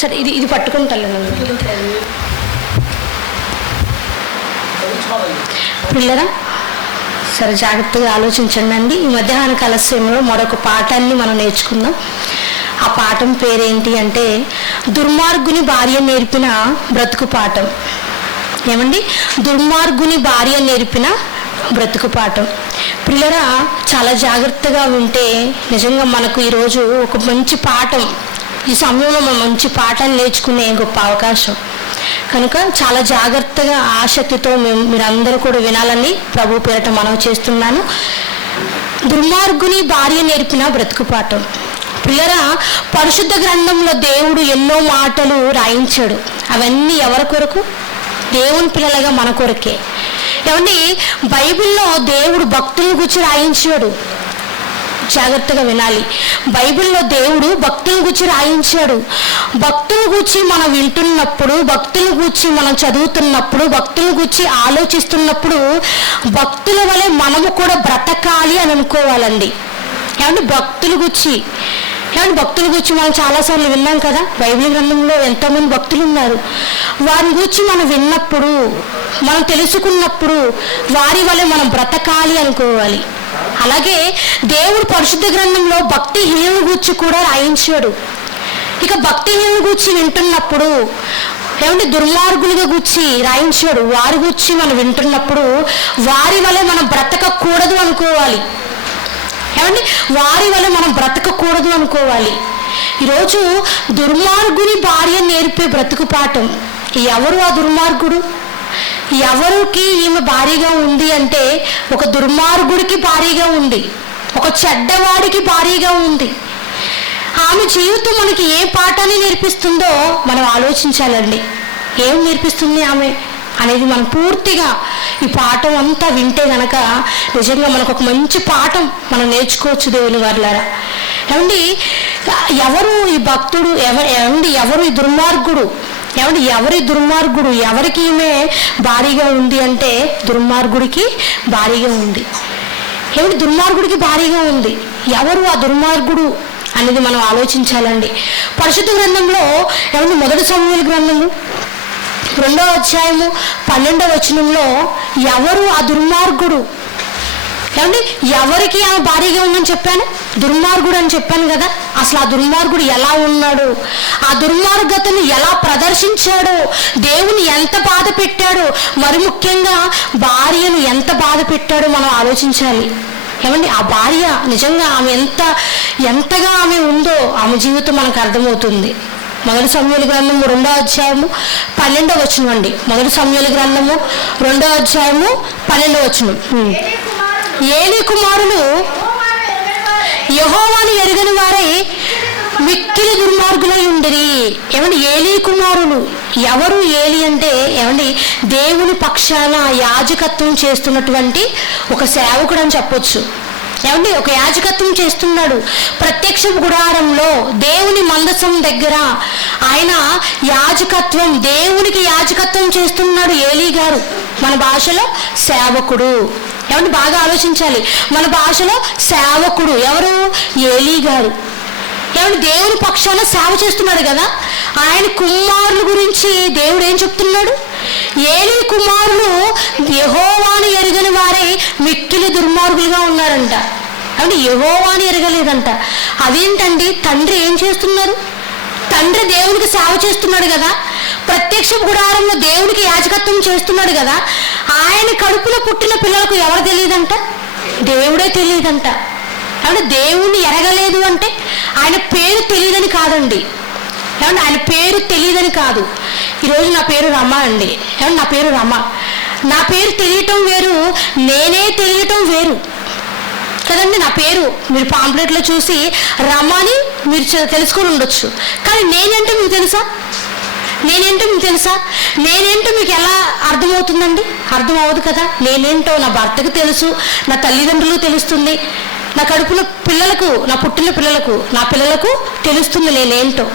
సరే ఇది పట్టుకుంటాను పిల్లరా. సరే జాగ్రత్తగా ఆలోచించండి. ఈ మధ్యాహ్న కాల సమయంలో మరొక పాఠాన్ని మనం నేర్చుకుందాం. ఆ పాఠం పేరేంటి అంటే దుర్మార్గుని భార్య నేర్పిన బ్రతుకు పాఠం. ఏమండి? దుర్మార్గుని భార్య నేర్పిన బ్రతుకు పాఠం. పిల్లరా చాలా జాగ్రత్తగా వింటే నిజంగా మనకు ఈరోజు ఒక మంచి పాఠం, ఈ సమయంలో మనం మంచి పాఠాన్ని నేర్చుకునే గొప్ప అవకాశం. కనుక చాలా జాగ్రత్తగా ఆసక్తితో మీరందరూ కూడా వినాలని ప్రభు పేరట మనవి చేస్తున్నాను. దుర్మార్గుని భార్య నేర్పిన బ్రతుకు పాఠం. పిల్లరా పరిశుద్ధ గ్రంథంలో దేవుడు ఎన్నో మాటలు రాయించాడు. అవన్నీ ఎవరి కొరకు? దేవుని పిల్లలుగా మన కొరకే. ఏమండి? బైబిల్లో దేవుడు భక్తుల గురించి రాయించాడు. జాగ్రత్తగా వినాలి. బైబిల్లో దేవుడు భక్తుల గురించి రాయించాడు. భక్తుల గురించి మనం వింటున్నప్పుడు, భక్తుల గురించి మనం చదువుతున్నప్పుడు, భక్తుల గురించి ఆలోచిస్తున్నప్పుడు భక్తుల వలె మనము కూడా బ్రతకాలి అని అనుకోవాలండి. ఏమంటే భక్తుల గురించి భక్తుల గురించి మనం చాలాసార్లు విన్నాం కదా. బైబిల్ గ్రంథంలో ఎంతోమంది భక్తులు ఉన్నారు. వారి గురించి మనం విన్నప్పుడు, మనం తెలుసుకున్నప్పుడు వారి వలె మనం బ్రతకాలి అనుకోవాలి. అలాగే దేవుడు పరిశుద్ధ గ్రంథంలో భక్తిహీనుల గురించి కూడా రాయించాడు. ఇక భక్తిహీనుల గురించి వింటున్నప్పుడు ఏమంటే దుర్మార్గులుగా గురించి రాయించాడు. వారి గురించి మనం వింటున్నప్పుడు వారి వలె మనం బ్రతకకూడదు అనుకోవాలి. ఏమండి? వారి వల్ల మనం బ్రతకకూడదు అనుకోవాలి. ఈరోజు దుర్మార్గుని భార్య నేర్పే బ్రతుకు పాఠం. ఎవరు ఆ దుర్మార్గుడు? ఎవరికి ఈమె భారీగా ఉంది అంటే ఒక దుర్మార్గుడికి భారీగా ఉంది, ఒక చెడ్డవాడికి భారీగా ఉంది. ఆమె జీవితం మనకి ఏ పాఠాన్ని నేర్పిస్తుందో మనం ఆలోచించాలండి. ఏం నేర్పిస్తుంది ఆమె అనేది మనం పూర్తిగా ఈ పాఠం అంతా వింటే గనక నిజంగా మనకు ఒక మంచి పాఠం మనం నేర్చుకోవచ్చు దేవుని వారలారా. ఏమండి? ఎవరు ఈ భక్తుడు? ఏమండి ఎవరు ఈ దుర్మార్గుడు? ఏమండి ఎవరి దుర్మార్గుడు? ఎవరికి ఈమె భారీగా ఉంది అంటే దుర్మార్గుడికి భారీగా ఉంది. ఏమిటి? దుర్మార్గుడికి భారీగా ఉంది. ఎవరు ఆ దుర్మార్గుడు అనేది మనం ఆలోచించాలండి. పరిశుద్ధ గ్రంథంలో ఏమంటే మొదటి సమూయేలు గ్రంథము 2వ అధ్యాయము 12వ వచనంలో ఎవరు ఆ దుర్మార్గుడు? ఏమండి ఎవరికి ఆమె భారీగా ఉందని చెప్పాను? దుర్మార్గుడు అని చెప్పాను కదా. అసలు ఆ దుర్మార్గుడు ఎలా ఉన్నాడు, ఆ దుర్మార్గతను ఎలా ప్రదర్శించాడో, దేవుని ఎంత బాధ పెట్టాడో, మరి ముఖ్యంగా భార్యను ఎంత బాధ పెట్టాడో మనం ఆలోచించాలి. ఏమండి ఆ భార్య నిజంగా ఆమె ఎంతగా ఆమె ఉందో ఆమె జీవితం మనకు అర్థమవుతుంది. మొదటి సమూయేలు గ్రంథము 2వ అధ్యాయము 12వ వచనం అండి. మొదటి సమూయేలు గ్రంథము 2వ అధ్యాయము 12వ వచనం. ఏలీ కుమారులు యెహోవాను ఎరుగని వారై మిక్కిలి దుర్మార్గులై ఉండిరి. ఏమండి ఏలీ కుమారులు ఎవరు? ఏలీ అంటే ఏమండి దేవుని పక్షాన యాజకత్వం చేస్తున్నటువంటి ఒక సేవకుడు అని చెప్పొచ్చు. ఏమండి ఒక యాజకత్వం చేస్తున్నాడు. ప్రత్యక్ష గుడారంలో దేవుని మందసం దగ్గర ఆయన యాజకత్వం, దేవునికి యాజకత్వం చేస్తున్నాడు ఏలీ గారు. మన భాషలో సేవకుడు. ఏమంటే బాగా ఆలోచించాలి. మన భాషలో సేవకుడు ఎవరు? ఏలీ గారు. ఏమంటే దేవుని పక్షాన సేవ చేస్తున్నాడు కదా. ఆయన కుమారుల గురించి దేవుడు ఏం చెప్తున్నాడు? ఏలీ కుమారులు యెహోవాను ఎరుగని వారై మిక్కిలి దుర్మార్గులుగా ఉన్నారంట. అంటే యెహోవాను ఎరగలేదంట. అదేంటండి? తండ్రి ఏం చేస్తున్నారు? తండ్రి దేవునికి సేవ చేస్తున్నాడు కదా. ప్రత్యక్ష గుడారంలో దేవునికి యాజకత్వం చేస్తున్నాడు కదా. ఆయన కడుపులో పుట్టిన పిల్లలకు ఎవరు తెలియదంట? దేవుడే తెలియదంట. అంటే దేవుణ్ణి ఎరగలేదు అంటే ఆయన పేరు తెలియదని కాదండి. ఏమంటే ఆయన పేరు తెలియదని కాదు. ఈరోజు నా పేరు రమ అండి. ఏమంటే నా పేరు రమ. నా పేరు తెలియటం వేరు, నేనే తెలియటం వేరు కదండి. నా పేరు మీరు పాంప్లెట్లో చూసి రమని మీరు తెలుసుకొని ఉండొచ్చు. కానీ నేనేంటో మీకు తెలుసా? నేనేంటో మీకు ఎలా అర్థమవుతుందండి? అర్థం అవ్వదు కదా. నేనేంటో నా భర్తకు తెలుసు, నా తల్లిదండ్రులకు తెలుస్తుంది, నా కడుపులో పిల్లలకు, నా పుట్టిన పిల్లలకు, నా పిల్లలకు తెలుస్తుంది నేనేంటో.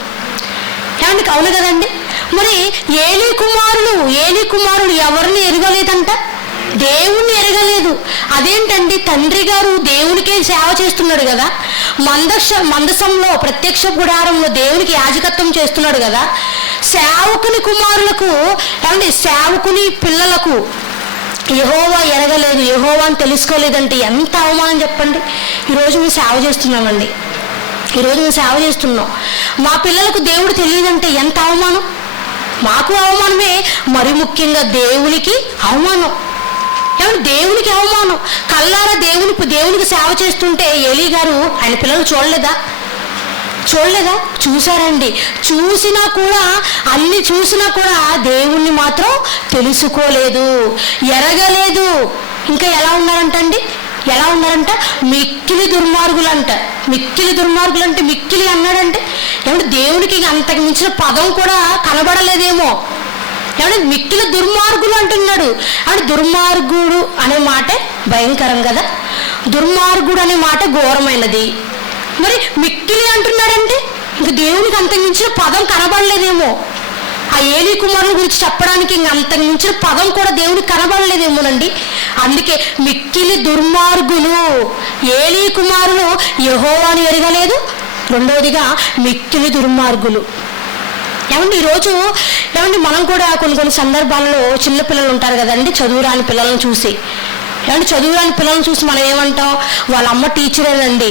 ఏమండి అవును కదండి. మరి ఏలీ కుమారుడు ఎవరిని ఎరగలేదంట? దేవుణ్ణి ఎరగలేదు. అదేంటండి? తండ్రి గారు దేవునికి దేవునికే సేవ చేస్తున్నాడు కదా, మందసంలో ప్రత్యక్ష గుడారంలో దేవునికి యాజకత్వం చేస్తున్నాడు కదా. సేవకుని కుమారులకు ఏమండి, సేవకుని పిల్లలకు యెహోవా ఎరగలేదు, యెహోవా అని తెలుసుకోలేదంటే ఎంత అవమానం చెప్పండి. ఈరోజు మేము సేవ చేస్తున్నామండి, ఈరోజు మేము సేవ చేస్తున్నాం, మా పిల్లలకు దేవుడు తెలియదంటే ఎంత అవమానం. మాకు అవమానమే, మరి ముఖ్యంగా దేవునికి అవమానం. ఏమంటే దేవునికి అవమానం. కల్లారా దేవునికి సేవ చేస్తుంటే ఏలీ గారు ఆయన పిల్లలు చూడలేదా? చూశారండి. అన్ని చూసినా కూడా దేవుణ్ణి మాత్రం తెలుసుకోలేదు, ఎరగలేదు. ఇంకా ఎలా ఉన్నారంటండి, మిక్కిలి దుర్మార్గులంట. మిక్కిలి అన్నాడంటే ఏమంటే దేవునికి అంతకు మించిన పదం కూడా కనబడలేదేమో. ఏమంటే మిక్కిలి దుర్మార్గులు అంటున్నాడు. అంటే దుర్మార్గుడు అనే మాట భయంకరం కదా, దుర్మార్గుడు అనే మాట ఘోరమైనది. మరి మిక్కిలి అంటున్నాడంటే ఇంక దేవునికి అంతకు మించిన పదం కనబడలేదేమో. ఆ ఏలీ కుమారుల గురించి చెప్పడానికి ఇంక అంతకు మించిన పదం కూడా దేవునికి కనబడలేదేమోనండి. అందుకే మిక్కిలి దుర్మార్గులు. ఏలీ కుమారులు యెహోవాను ఎరగలేదు, రెండవదిగా మిక్కిలి దుర్మార్గులు. ఈరోజు మనం కూడా కొన్ని సందర్భాల్లో చిన్నపిల్లలు ఉంటారు కదండి, చదువురాని పిల్లలను చూసి మనం ఏమంటాం, వాళ్ళ అమ్మ టీచరేనండి.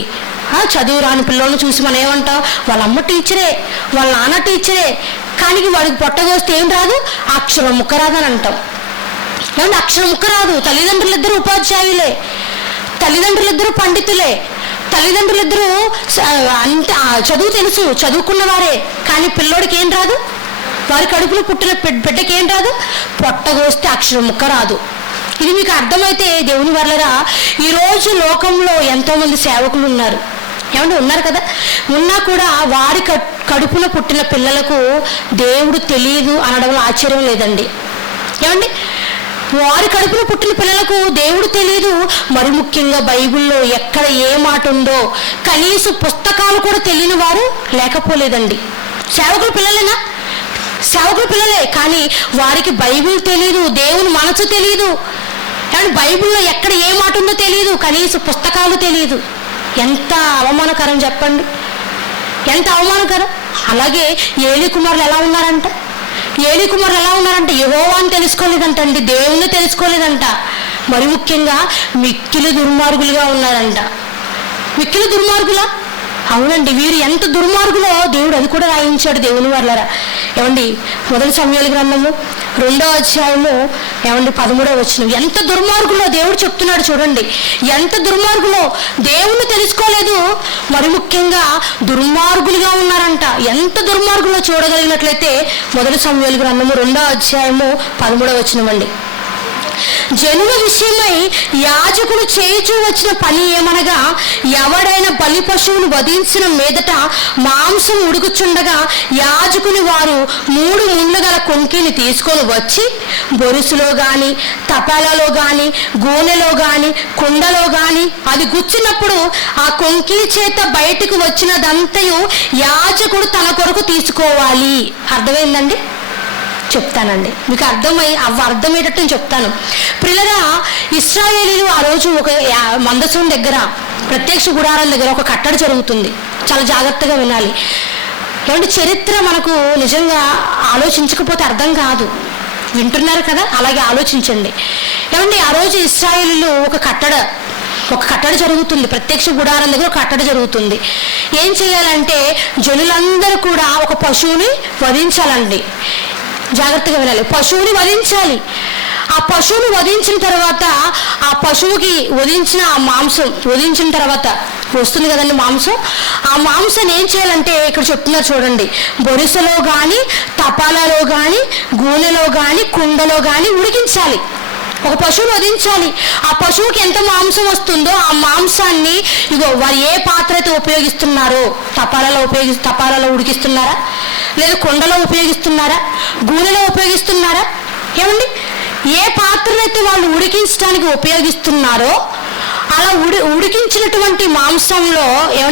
చదువురాని పిల్లలను చూసి మనం ఏమంటాం, వాళ్ళ అమ్మ టీచరే, వాళ్ళ నాన్న టీచరే, కానీ వాడికి పొట్టగోస్తే ఏం రాదు, అక్షరం ముక్క రాదని అంటాం. అక్షరం ముక్క రాదు. తల్లిదండ్రులిద్దరూ ఉపాధ్యాయులే, తల్లిదండ్రులిద్దరూ పండితులే, తల్లిదండ్రులిద్దరూ అంత చదువు తెలుసు, చదువుకున్నవారే, కానీ పిల్లోడికి ఏం రాదు, వారి కడుపులో పుట్టిన బిడ్డకి ఏం రాదు, పొట్టగోస్తే అక్షరం ముక్క రాదు. ఇది మీకు అర్థమైతే దేవుని వర్లరా, ఈరోజు లోకంలో ఎంతోమంది సేవకులు ఉన్నారు కదా, ఉన్నా కూడా వారి కడుపున పుట్టిన పిల్లలకు దేవుడు తెలియదు అనడంలో ఆశ్చర్యం లేదండి. వారి కడుపున పుట్టిన పిల్లలకు దేవుడు తెలియదు. మరి ముఖ్యంగా బైబిల్లో ఎక్కడ ఏ మాట ఉందో కనీసం పుస్తకాలు కూడా తెలియని వారు లేకపోలేదండి. సేవకుల పిల్లలే, కానీ వారికి బైబిల్ తెలియదు, దేవుని మనసు తెలియదు. బైబిల్లో ఎక్కడ ఏ మాట ఉందో తెలియదు, కనీసం పుస్తకాలు తెలియదు. ఎంత అవమానకరం చెప్పండి, ఎంత అవమానకరం. అలాగే ఏలీ కుమారులు ఎలా ఉన్నారంట, యెహోవాను తెలుసుకోలేదంటండి, దేవుణ్ణి తెలుసుకోలేదంట. మరి ముఖ్యంగా మిక్కిలి దుర్మార్గులుగా ఉన్నారంట. మిక్కిలి దుర్మార్గులా? అవునండి. వీరు ఎంత దుర్మార్గులో దేవుడు అది కూడా రాయించాడు దేవుని వర్లరా. మొదటి సమూయేలు గ్రంథము 2వ అధ్యాయము 13వ వచనం. ఎంత దుర్మార్గులో దేవుడు చెప్తున్నాడు చూడండి. ఎంత దుర్మార్గులో, దేవుణ్ణి తెలుసుకోలేదు, మరి ముఖ్యంగా దుర్మార్గులుగా ఉన్నారంట. ఎంత దుర్మార్గులో చూడగలిగినట్లయితే మొదటి సమూయేలు గ్రంథము 2వ అధ్యాయము 13వ వచనం అండి. జనుల విషయమై యాజకుడు చేయుచూ వచ్చిన పని ఏమనగా, ఎవడైనా బలి పశువును వధించిన మీదట మాంసం ఉడుకుచుండగా యాజకుని వారు 3 ముళ్ళు గల కొంకిని తీసుకొని వచ్చి బొరుసులో గాని, తపాలలో గాని, గూనెలో గాని, కుండలో గాని అది గుచ్చినప్పుడు ఆ కొంకి చేత బయటకు వచ్చినదంతయు యాజకుడు తన కొరకు తీసుకోవాలి. అర్థమైందండి? చెప్తానండి, మీకు అర్థమయ్యేటట్టు నేను చెప్తాను. ప్రియులారా, ఇశ్రాయేలీలు ఆ రోజు ఒక మందసం దగ్గర, ప్రత్యక్ష గుడారం దగ్గర ఒక కట్టడి జరుగుతుంది. చాలా జాగ్రత్తగా వినాలి. చరిత్ర మనకు నిజంగా ఆలోచించకపోతే అర్థం కాదు. వింటున్నారు కదా, అలాగే ఆలోచించండి. ఆ రోజు ఇశ్రాయేలీలు ఒక కట్టడి జరుగుతుంది. ప్రత్యక్ష గుడారం దగ్గర ఒక కట్టడి జరుగుతుంది. ఏం చేయాలంటే జనులందరూ కూడా ఒక పశువుని వధించాలండి. జాగ్రత్తగా వినాలి. పశువుని వధించాలి. ఆ పశువుని వధించిన తర్వాత ఆ పశువుకి వధించిన తర్వాత వస్తుంది కదండి మాంసం. ఆ మాంసాన్ని ఏం చేయాలంటే ఇక్కడ చెప్తున్నారు చూడండి, బొరిసలో కానీ, తపాలలో కానీ, గూనెలో కానీ, కుండలో కానీ ఉడికించాలి. ఒక పశువును వధించాలి. ఆ పశువుకి ఎంత మాంసం వస్తుందో ఆ మాంసాన్ని వారు ఏ పాత్ర అయితే ఉపయోగిస్తున్నారో, తపాలలో ఉడికిస్తున్నారా, లేదా కుండలో ఉపయోగిస్తున్నారా, గూనెలో ఉపయోగిస్తున్నారా, ఏ పాత్రనైతే వాళ్ళు ఉడికించడానికి ఉపయోగిస్తున్నారో అలా ఉడికించినటువంటి మాంసంలో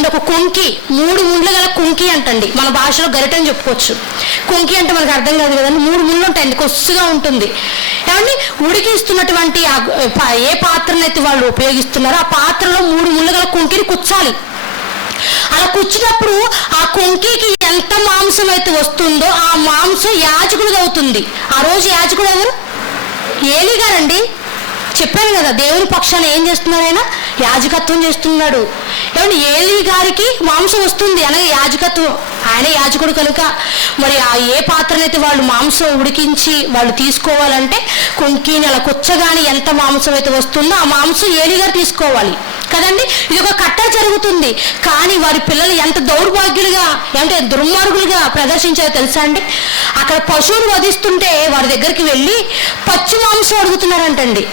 ఒక కొంకి, 3 ముళ్ళు గల కొంకి అంటండి. మన భాషలో గరిటని చెప్పుకోవచ్చు. కొంకి అంటే మనకు అర్థం కాదు కదండి. 3 ముళ్ళు ఉంటాయండి, కొద్దిగా ఉంటుంది. ఉడికిస్తున్నటువంటి ఏ పాత్రనైతే వాళ్ళు ఉపయోగిస్తున్నారో ఆ పాత్రలో 3 ముళ్ళు గల కుచ్చాలి. అలా కూర్చున్నప్పుడు ఆ కొంకికి ఎంత మాంసం అయితే వస్తుందో ఆ మాంసం యాజకుడిది అవుతుంది. ఆ రోజు యాజకుడు ఎవరు? ఏలీ గారండి. చెప్పాను కదా, దేవుని పక్షాన ఏం చేస్తున్నారు, ఆయన యాజకత్వం చేస్తున్నాడు. ఏమంటే ఏలీ గారికి మాంసం వస్తుంది అనగా యాజకత్వం, ఆయన యాజకుడు కనుక మరి ఆ ఏ పాత్రనైతే వాళ్ళు మాంసం ఉడికించి వాళ్ళు తీసుకోవాలంటే కొంకిని అలా కుచ్చగాని ఎంత మాంసం అయితే వస్తుందో ఆ మాంసం ఏలీ గారు తీసుకోవాలి కదండి. ఇది ఒక కట్ట జరుగుతుంది. కానీ వారి పిల్లలు ఎంత దౌర్భాగ్యులుగా అంటే దుర్మార్గులుగా ప్రదర్శించారో తెలుసా అండి. అక్కడ పశువులు వధిస్తుంటే వారి దగ్గరికి వెళ్ళి పచ్చి మాంసం అడుగుతున్నారంటండి.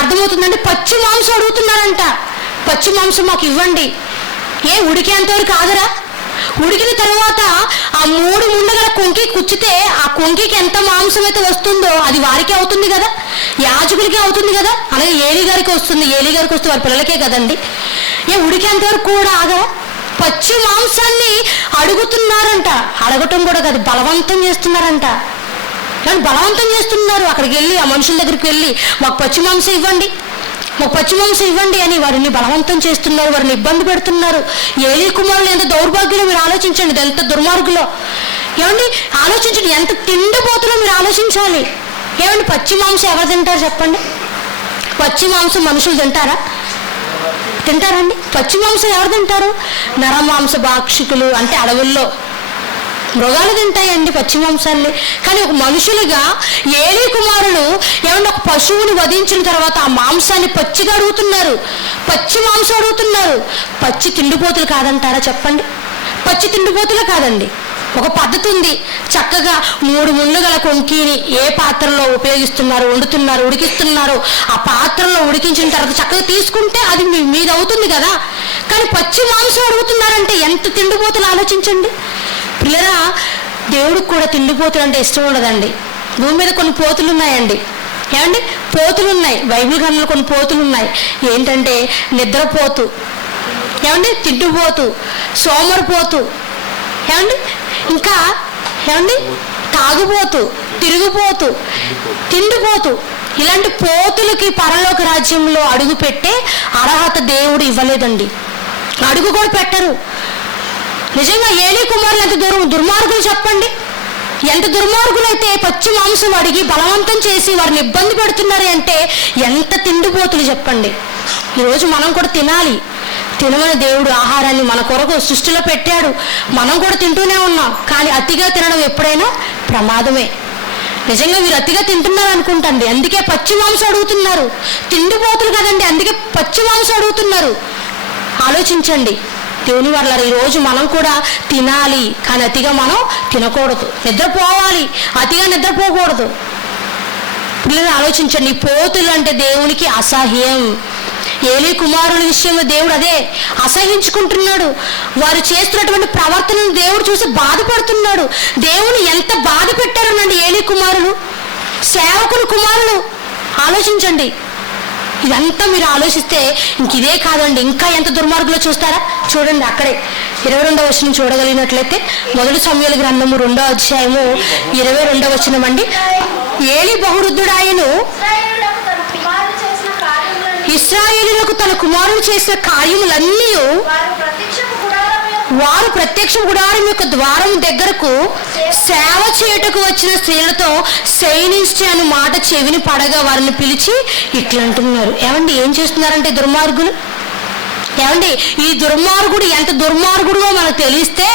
అర్థమవుతుందండి, పచ్చి మాంసం అడుగుతున్నారంట. పచ్చి మాంసం మాకు ఇవ్వండి. ఉడికేంతవరకు కాదురా, ఉడికిన తర్వాత ఆ 3 ముండగల కొంకి కుచ్చితే ఆ కొంకికి ఎంత మాంసం అయితే వస్తుందో అది వారికే అవుతుంది కదా, యాజకుడికే అవుతుంది కదా, అలాగే ఏలీ గారికి వస్తుంది. ఏలీ గారికి వస్తే వారి పిల్లలకే కదండి. ఉడికేంతవరకు కూడా ఆగరా, పచ్చి మాంసాన్ని అడుగుతున్నారంట. అడగటం కూడా కాదు, బలవంతం చేస్తున్నారంట. బలవంతం చేస్తున్నారు. అక్కడికి వెళ్ళి ఆ మనుషుల దగ్గరికి వెళ్ళి మాకు పచ్చి మాంసం ఇవ్వండి, మాకు పచ్చి మాంసం ఇవ్వండి అని వారిని బలవంతం చేస్తున్నారు, వారిని ఇబ్బంది పెడుతున్నారు. ఏలీ కుమారులు ఎంత దౌర్భాగ్యులో మీరు ఆలోచించండి, ఎంత దుర్మార్గులో. ఆలోచించండి, ఎంత తిండిపోతులో మీరు ఆలోచించాలి. పచ్చి మాంసం ఎవరు తింటారు చెప్పండి? పచ్చి మాంసం మనుషులు తింటారండి? పచ్చి మాంసం ఎవరు తింటారు? నరమాంస భాక్షికులు, అంటే అడవుల్లో మృగాలు తింటాయండి పచ్చి మాంసాన్ని. కానీ ఒక మనుషులుగా ఏలీ కుమారులు ఒక పశువుని వధించిన తర్వాత ఆ మాంసాన్ని పచ్చిగా అడుగుతున్నారు, పచ్చి మాంసం అడుగుతున్నారు. పచ్చి తిండిపోతులు కాదంటారా చెప్పండి? పచ్చి తిండిపోతులే కాదండి. ఒక పద్ధతి ఉంది. చక్కగా 3 ముళ్ళు గల కొంకిని ఏ పాత్రలో ఉపయోగిస్తున్నారు, వండుతున్నారు, ఉడికిస్తున్నారు, ఆ పాత్రలో ఉడికించిన తర్వాత చక్కగా తీసుకుంటే అది మీద అవుతుంది కదా. కానీ పచ్చి మాంసం అడుగుతున్నారంటే ఎంత తిండిపోతులు ఆలోచించండి. పిల్లరా, దేవుడికి కూడా తిండిపోతులు అంటే ఇష్టం ఉండదండి. భూమి మీద కొన్ని పోతులు ఉన్నాయండి. పోతులు ఉన్నాయి. బైబిల్ గ్రంథంలో కొన్ని పోతులు ఉన్నాయి. ఏంటంటే నిద్రపోతు, తిండిపోతు, సోమరిపోతు, ఇంకా తాగుపోతు, తిరిగిపోతు, తిండిపోతు. ఇలాంటి పోతులకి పరలోక రాజ్యంలో అడుగు పెట్టే అర్హత దేవుడు ఇవ్వలేదండి. అడుగు కూడా పెట్టరు. నిజంగా ఏలీ కుమారులు ఎంత దుర్మార్గులు చెప్పండి. ఎంత దుర్మార్గులైతే పచ్చి మాంసం అడిగి బలవంతం చేసి వారిని ఇబ్బంది పెడుతున్నారు అంటే ఎంత తిండిపోతులు చెప్పండి. ఈరోజు మనం కూడా తినమని దేవుడు ఆహారాన్ని మన కొరకు సృష్టిలో పెట్టాడు. మనం కూడా తింటూనే ఉన్నాం. కానీ అతిగా తినడం ఎప్పుడైనా ప్రమాదమే. నిజంగా మీరు అతిగా తింటున్నారు అనుకుంటండి, అందుకే పచ్చి మాంసం అడుగుతున్నారు. తిండిపోతులు కదండి, అందుకే పచ్చి మాంసం అడుగుతున్నారు. ఆలోచించండి దేవుని వాళ్ళ, ఈరోజు మనం కూడా తినాలి, కానీ అతిగా మనం తినకూడదు. నిద్రపోవాలి, అతిగా నిద్రపోకూడదు. పిల్లలు ఆలోచించండి, పోతులు అంటే దేవునికి అసహ్యం. ఏలీ కుమారుల విషయంలో దేవుడు అదే అసహించుకుంటున్నాడు. వారు చేస్తున్నటువంటి ప్రవర్తనను దేవుడు చూసి బాధపడుతున్నాడు. దేవుని ఎంత బాధ పెట్టారనండి ఏలీ కుమారులు, సేవకుని కుమారులు. ఆలోచించండి. ఇదంతా మీరు ఆలోచిస్తే ఇదే కాదండి, ఇంకా ఎంత దుర్మార్గులో చూస్తారా చూడండి. అక్కడే 22వ వచనం చూడగలిగినట్లయితే 1 సమూయేలు గ్రంథము 2వ అధ్యాయము 22వ వచనం అండి. ఏలీ బహువృద్ధుడాయను, ఇశ్రాయేలీయులకు తన కుమారుడు చేసిన కార్యములన్నీ వారు ప్రత్యక్ష గుడారం యొక్క ద్వారం దగ్గరకు సేవ చేయుటకు వచ్చిన స్త్రీలతో శయనించి అను మాట చెవిని పడగా వారిని పిలిచి ఇట్లంటున్నారు. ఏం చేస్తున్నారంటే దుర్మార్గులు. ఈ దుర్మార్గుడు ఎంత దుర్మార్గుడుగా మనకు తెలిస్తే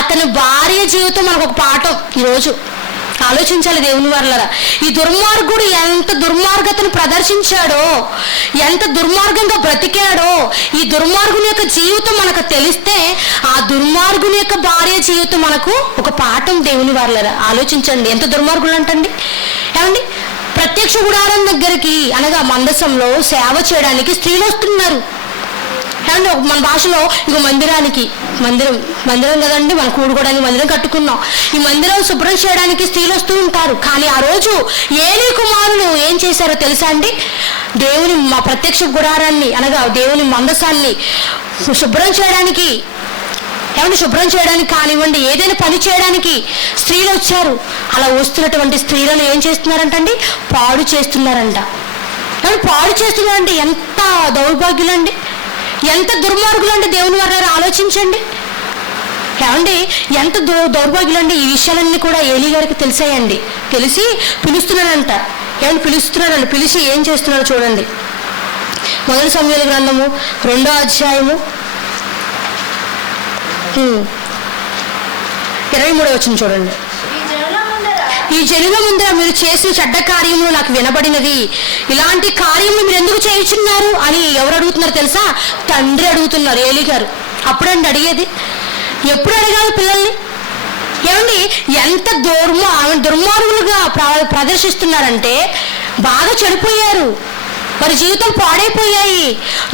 అతని భార్య జీవితం మనకు ఒక పాఠం. ఈరోజు ఆలోచించాలి దేవుని వాళ్ళరా. ఈ దుర్మార్గుడు ఎంత దుర్మార్గతను ప్రదర్శించాడో, ఎంత దుర్మార్గంగా బ్రతికాడో, ఈ దుర్మార్గుని యొక్క జీవితం మనకు తెలిస్తే ఆ దుర్మార్గుని యొక్క భార్య జీవితం మనకు ఒక పాఠం దేవుని వాళ్ళరా. ఆలోచించండి, ఎంత దుర్మార్గులు అంటండి. ప్రత్యక్ష గుడారం దగ్గరికి అనగా మందసంలో సేవ చేయడానికి స్త్రీలు వస్తున్నారు. మన భాషలో ఇక మందిరం కదండి, మనం కూడుకోవడానికి మందిరం కట్టుకున్నాం. ఈ మందిరం శుభ్రం చేయడానికి స్త్రీలు వస్తూ ఉంటారు. కానీ ఆ రోజు ఏలీ కుమారులు ఏం చేశారో తెలుసా అండి? దేవుని ప్రత్యక్ష గుడారాన్ని అనగా దేవుని మందసాన్ని శుభ్రం చేయడానికి కానివ్వండి, ఏదైనా పని చేయడానికి స్త్రీలు వచ్చారు. అలా వస్తున్నటువంటి స్త్రీలను ఏం చేస్తున్నారంటండి? పాడు చేస్తున్నారంట. పాడు చేస్తున్నారంటే ఎంత దౌర్భాగ్యులండి. ఎంత దుర్మార్గులు అంటే దేవుని వారు ఆలోచించండి. ఏమండి ఎంత దౌర్భాగ్యులు అండి. ఈ విషయాలన్నీ కూడా ఏలీ గారికి తెలిసాయండి. తెలిసి పిలుస్తున్నాడంట. ఏమని పిలుస్తున్నాడండి, పిలిచి ఏం చేస్తున్నాడు చూడండి. మొదటి సమూయేలు గ్రంథము 2వ అధ్యాయము 23వ వచనం చూడండి. ఈ జనుల ముందర మీరు చేసిన చెడ్డ కార్యములు నాకు వినబడినది, ఇలాంటి కార్యములు మీరు ఎందుకు చేయుచున్నారు అని ఎవరు అడుగుతున్నారు తెలుసా? తండ్రి అడుగుతున్నారు, ఏలీ గారు. అప్పుడండి అడిగేది, ఎప్పుడు అడగాలి పిల్లల్ని? ఏమండి ఎంత దుర్మార్గులుగా ప్రదర్శిస్తున్నారంటే బాగా చెడిపోయారు, వారి జీవితం పాడైపోయాయి,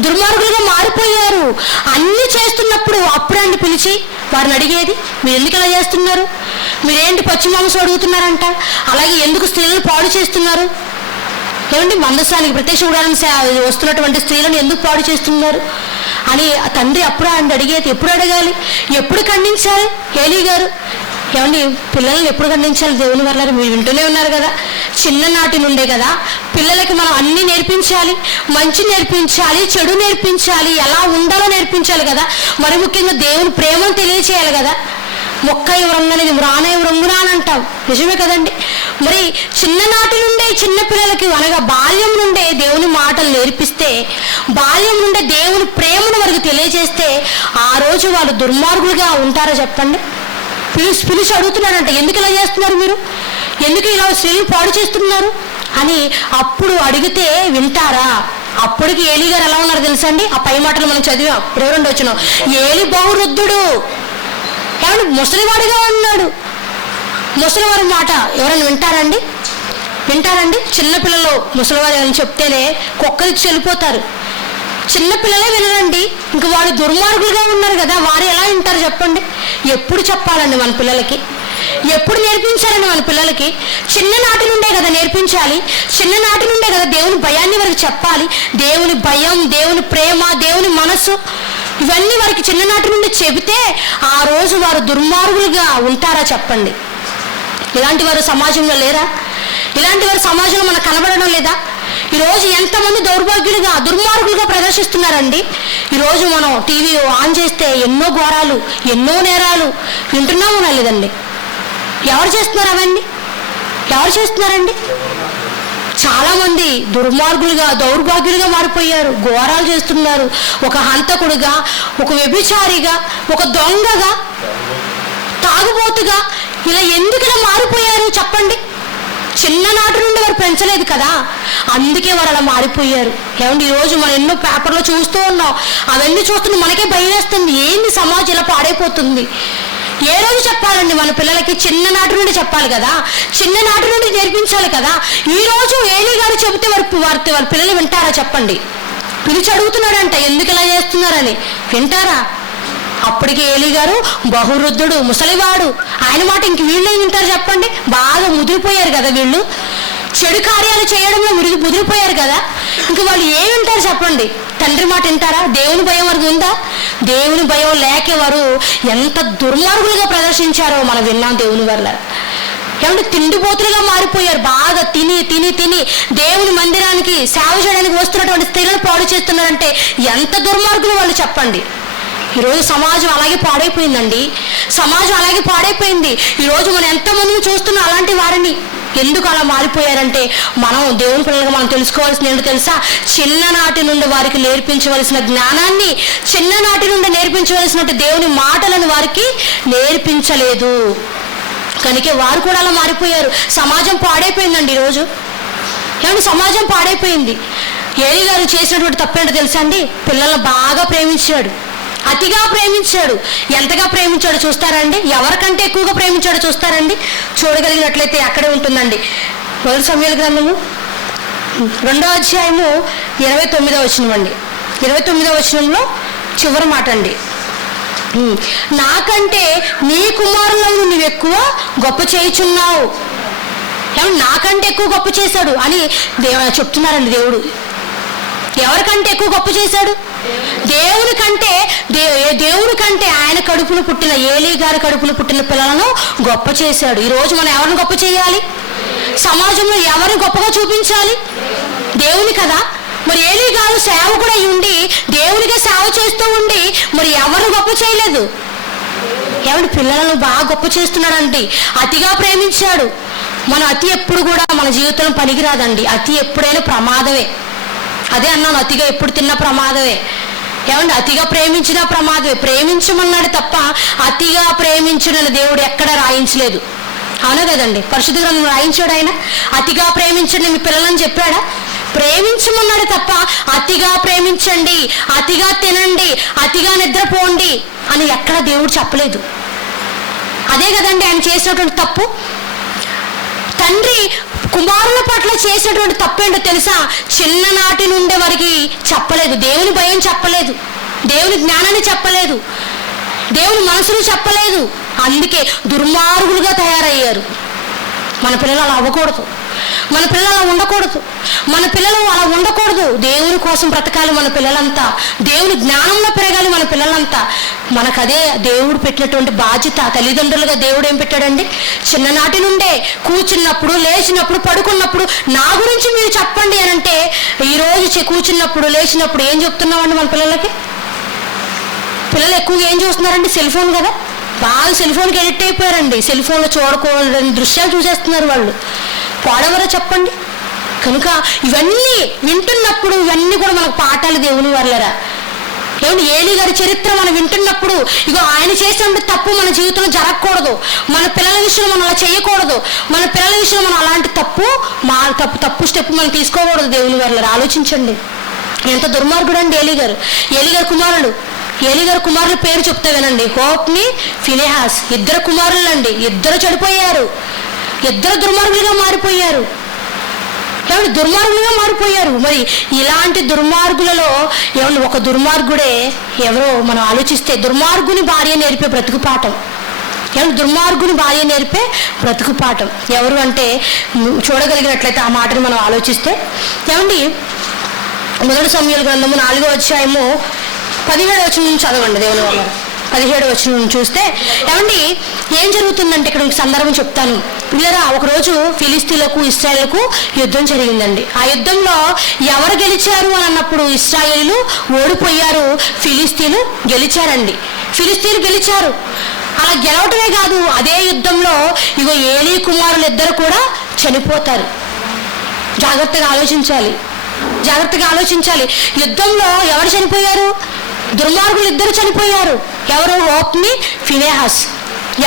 దుర్మార్గులుగా మారిపోయారు. అన్నీ చేస్తున్నప్పుడు అప్పుడండి పిలిచి వారిని అడిగేది, మీరు ఎందుకు ఇలా చేస్తున్నారు? మీరేంటి పచ్చి మాంసం అడుగుతున్నారంట? అలాగే ఎందుకు స్త్రీలను పాడు చేస్తున్నారు? ఏమండి మందసానికి ప్రత్యక్ష ఉదాహరణ వస్తున్నటువంటి స్త్రీలను ఎందుకు పాడు చేస్తున్నారు అని తండ్రి అప్పుడు ఆయన అడిగేది. ఎప్పుడు అడగాలి, ఎప్పుడు ఖండించాలి ఏలీ గారు? ఏమండి పిల్లల్ని ఎప్పుడు ఖండించాలి? దేవుని వల్ల మీరు వింటూనే ఉన్నారు కదా, చిన్ననాటి నుండే కదా పిల్లలకి మనం అన్నీ నేర్పించాలి. మంచి నేర్పించాలి, చెడు నేర్పించాలి, ఎలా ఉండాలో నేర్పించాలి కదా. మరి ముఖ్యంగా దేవుని ప్రేమను తెలియచేయాలి కదా. మొక్క ఎవరంగనేది మ్రాన ఎవరంగునా అని అంటాం, నిజమే కదండి. మరి చిన్ననాటి నుండే చిన్న పిల్లలకి అనగా బాల్యం నుండే దేవుని మాటలు నేర్పిస్తే, బాల్యం నుండే దేవుని ప్రేమను వారికి తెలియజేస్తే ఆ రోజు వాళ్ళు దుర్మార్గులుగా ఉంటారో చెప్పండి. పిలిచి అడుగుతున్నాడంట, ఎందుకు ఇలా చేస్తున్నారు మీరు, ఎందుకు ఇలా స్త్రీలు పాడు చేస్తున్నారు అని అప్పుడు అడిగితే వింటారా? అప్పటికి ఏలీ గారు ఎలా ఉన్నారు తెలుసా అండి? ఆ పై మాటలు మనం చదివాం 22 వచనం. ఏలీ బహువృద్ధుడు, ఏమంటే ముసలివాడిగా ఉన్నాడు. ముసలివారి మాట ఎవరైనా వింటారండి? వింటారండి? చిన్నపిల్లలు ముసలివారు అని చెప్తేనే కుక్కలిచ్చి వెళ్ళిపోతారు. చిన్నపిల్లలే వినరండి. ఇంక వారు దుర్మార్గులుగా ఉన్నారు కదా, వారు ఎలా వింటారు చెప్పండి? ఎప్పుడు చెప్పాలండి మన పిల్లలకి? ఎప్పుడు నేర్పించాలండి మన పిల్లలకి? చిన్ననాటి నుండే కదా నేర్పించాలి. చిన్ననాటి నుండే కదా దేవుని భయాన్ని వారికి చెప్పాలి. దేవుని భయం, దేవుని ప్రేమ, దేవుని మనస్సు ఇవన్నీ వారికి చిన్ననాటి నుండి చెబితే ఆ రోజు వారు దుర్మార్గులుగా ఉంటారా చెప్పండి? ఇలాంటి వారు సమాజంలో లేరా? ఇలాంటి వారు సమాజంలో మనకు కనబడడం లేదా? ఈరోజు ఎంతమంది దౌర్భాగ్యులుగా దుర్మార్గులుగా ప్రదర్శిస్తున్నారండి. ఈరోజు మనం టీవీ ఆన్ చేస్తే ఎన్నో ఘోరాలు, ఎన్నో నేరాలు వింటున్నాము లేదండి. ఎవరు చేస్తున్నారు అవన్నీ? ఎవరు చేస్తున్నారండి? చాలా మంది దుర్మార్గులుగా దౌర్భాగ్యులుగా మారిపోయారు, ఘోరాలు చేస్తున్నారు. ఒక హంతకుడుగా, ఒక వ్యభిచారిగా, ఒక దొంగగా, తాగుబోతుగా ఇలా ఎందుకు ఇలా మారిపోయారు చెప్పండి? చిన్ననాటి నుండి వారు పెంచలేదు కదా, అందుకే వారు అలా మారిపోయారు. ఏమండి ఈరోజు మనం ఎన్నో పేపర్లో చూస్తూ ఉన్నాం. అవన్నీ చూస్తుంటే మనకే భయం వేస్తుంది. ఏంది సమాజం ఇలా పాడైపోతుంది? ఏ రోజు చెప్పాలండి మన పిల్లలకి? చిన్ననాటి నుండి చెప్పాలి కదా, చిన్ననాటి నుండి నేర్పించాలి కదా. ఈ రోజు ఏలీ గారు చెబితే వారి పిల్లలు వింటారా చెప్పండి? పిలిచి అడుగుతున్నాడంట, ఎందుకు ఇలా చేస్తున్నారని. వింటారా? అప్పటికి ఏలీ గారు బహువృద్ధుడు, ముసలివాడు. ఆయన మాట ఇంక వీళ్ళే వింటారు చెప్పండి? బాగా ముదిరిపోయారు కదా వీళ్ళు, చెడు కార్యాలు చేయడంలో ముదిరిపోయారు కదా. ఇంక వాళ్ళు ఏం వింటారు చెప్పండి? తండ్రి మాట వింటారా? దేవుని భయం వరకు ఉందా? దేవుని భయం లేకే వారు ఎంత దుర్మార్గులుగా ప్రదర్శించారో మనం విన్నాం దేవుని వల్ల. ఏమంటే తిండిపోతులుగా మారిపోయారు. బాగా తిని తిని తిని దేవుని మందిరానికి సేవ చేయడానికి వస్తున్నటువంటి స్త్రీలను పాడు చేస్తున్నారంటే ఎంత దుర్మార్గులు వాళ్ళు చెప్పండి. ఈరోజు సమాజం అలాగే పాడైపోయిందండి. సమాజం అలాగే పాడైపోయింది. ఈరోజు మనం ఎంతమందిని చూస్తున్నాం అలాంటి వారిని. ఎందుకు అలా మారిపోయారంటే మనం దేవుని పిల్లలుగా మనం తెలుసుకోవాల్సింది ఏంటో తెలుసా? చిన్ననాటి నుండి వారికి నేర్పించవలసిన జ్ఞానాన్ని, చిన్ననాటి నుండి నేర్పించవలసినట్టు దేవుని మాటలను వారికి నేర్పించలేదు. కనుక వారు కూడా అలా మారిపోయారు. సమాజం పాడైపోయిందండి ఈరోజు. ఏమంటే సమాజం పాడైపోయింది. ఏలీ గారు చేసినటువంటి తప్పేంటో తెలుసా అండి? పిల్లలను బాగా ప్రేమించాడు, అతిగా ప్రేమించాడు. ఎంతగా ప్రేమించాడు చూస్తారండి? ఎవరికంటే ఎక్కువగా ప్రేమించాడు చూస్తారండి? చూడగలిగినట్లయితే అక్కడే ఉంటుందండి. మొదటి సమూయేలు గ్రంథము 2వ అధ్యాయము 29వ వచనం అండి. 29వ వచనంలో చివరి మాట అండి, నాకంటే నీ కుమారులను నువ్వు ఎక్కువ గొప్ప చేయుచున్నావు. నాకంటే ఎక్కువ గొప్ప చేశాడు అని చెప్తున్నారండి దేవుడు. ఎవరికంటే ఎక్కువ గొప్ప చేశాడు? దేవుని కంటే ఆయన కడుపును పుట్టిన, ఏలీ గారి కడుపును పుట్టిన పిల్లలను గొప్ప చేశాడు. ఈరోజు మనం ఎవరిని గొప్ప చేయాలి? సమాజంలో ఎవరిని గొప్పగా చూపించాలి? దేవుని కదా. మరి ఏలీ గారు సేవకుడు అయి ఉండి దేవునికే సేవ చేస్తూ ఉండి మరి ఎవరు గొప్ప చేయలేదు. ఏమంటే పిల్లలను బాగా గొప్ప చేస్తున్నాడండి. అతిగా ప్రేమించాడు. మన అతి ఎప్పుడు కూడా మన జీవితంలో పనికిరాదండి. అతి ఎప్పుడైనా ప్రమాదమే. అదే అన్నాను, అతిగా ఎప్పుడు తిన్నా ప్రమాదమే. ఏమంటే అతిగా ప్రేమించినా ప్రమాదమే. ప్రేమించమన్నాడు తప్ప అతిగా ప్రేమించునని దేవుడు ఎక్కడ రాయించలేదు. అవునా కదండి? పరిశుద్ధ గ్రంథం రాయించాడు ఆయన. అతిగా ప్రేమించండి మీ పిల్లలని చెప్పాడా? ప్రేమించమన్నాడు తప్ప అతిగా ప్రేమించండి, అతిగా తినండి, అతిగా నిద్రపోండి అని ఎక్కడ దేవుడు చెప్పలేదు. అదే కదండి ఆయన చేసినటువంటి తప్పు. తండ్రి కుమారుల పట్ల చేసినటువంటి తప్పేంటో తెలుసా? చిన్ననాటి నుండే వారికి చెప్పలేదు. దేవుని భయం చెప్పలేదు, దేవుని జ్ఞానాన్ని చెప్పలేదు, దేవుని మనసును చెప్పలేదు. అందుకే దుర్మార్గులుగా తయారయ్యారు. మన పిల్లలు అలా అవ్వకూడదు. మన పిల్లలు అలా ఉండకూడదు. మన పిల్లలు అలా ఉండకూడదు. దేవుని కోసం బ్రతకాలి మన పిల్లలంతా. దేవుని జ్ఞానంలో పెరగాలి మన పిల్లలంతా. మనకదే దేవుడు పెట్టినటువంటి బాధ్యత. తల్లిదండ్రులుగా దేవుడు ఏం పెట్టాడండి? చిన్ననాటి నుండే కూర్చున్నప్పుడు, లేచినప్పుడు, పడుకున్నప్పుడు నా గురించి మీరు చెప్పండి అని అంటే, ఈరోజు కూర్చున్నప్పుడు, లేచినప్పుడు ఏం చెప్తున్నామండి మన పిల్లలకి? పిల్లలు ఎక్కువగా ఏం చూస్తున్నారండి? సెల్ ఫోన్ కదా. బాగా సెల్ ఫోన్కి ఎడిక్ట్ అయిపోయారండి. సెల్ ఫోన్లో చూడకూడని దృశ్యాలు చూసేస్తున్నారు వాళ్ళు. పాడవరో చెప్పండి. కనుక ఇవన్నీ వింటున్నప్పుడు ఇవన్నీ కూడా మనకు పాఠాలు దేవుని వల్లరా. ఏమంటే ఏలీ గారి చరిత్ర మనం వింటున్నప్పుడు ఇగో ఆయన చేసినప్పుడు తప్పు మన జీవితంలో జరగకూడదు. మన పిల్లల విషయంలో మనం అలా చేయకూడదు. మన పిల్లల విషయంలో మనం అలాంటి తప్పు స్టెప్ మనం తీసుకోకూడదు. దేవుని వల్లరా ఆలోచించండి. ఎంత దుర్మార్గుడు అండి ఏలీ గారు. ఏలీ గారి కుమారులు, ఏలీ గారి కుమారుల పేరు చెప్తా వినండి. హోప్ని, ఫినెహాస్. ఇద్దరు కుమారులు అండి. ఇద్దరు చెడిపోయారు. ఇద్దరు దుర్మార్గులుగా మారిపోయారు. ఏమంటే దుర్మార్గులుగా మారిపోయారు. మరి ఇలాంటి దుర్మార్గులలో ఏమన్నా ఒక దుర్మార్గుడే ఎవరో మనం ఆలోచిస్తే దుర్మార్గుని భార్య నేర్పే బ్రతుకు పాఠం. ఏమంటే దుర్మార్గుని భార్య నేర్పే బ్రతుకు పాఠం ఎవరు అంటే చూడగలిగినట్లయితే ఆ మాటను మనం ఆలోచిస్తే ఏమండి, మొదటి సమూయేలు గ్రంథము 4వ అధ్యాయము 17వ వచనం నుంచి చదవండి. దేవుని వల్ల 17వ వచనం నుంచి చూస్తే ఏమండి ఏం జరుగుతుందంటే ఇక్కడ సందర్భం చెప్తాను. పిల్లరా, ఒకరోజు ఫిలిస్తీన్లకు ఇశ్రాయేలుకు యుద్ధం జరిగిందండి. ఆ యుద్ధంలో ఎవరు గెలిచారు అని అన్నప్పుడు ఇశ్రాయేలు ఓడిపోయారు, ఫిలిస్తీన్లు గెలిచారండి. ఫిలిస్తీన్లు గెలిచారు. అలా గెలవటమే కాదు, అదే యుద్ధంలో ఇగో ఏలీ కుమారులు ఇద్దరు కూడా చనిపోతారు. జాగ్రత్తగా ఆలోచించాలి, జాగ్రత్తగా ఆలోచించాలి. యుద్ధంలో ఎవరు చనిపోయారు? దుర్మార్గులు ఇద్దరు చనిపోయారు. ఎవరు? హోప్ని, ఫినెహాస్.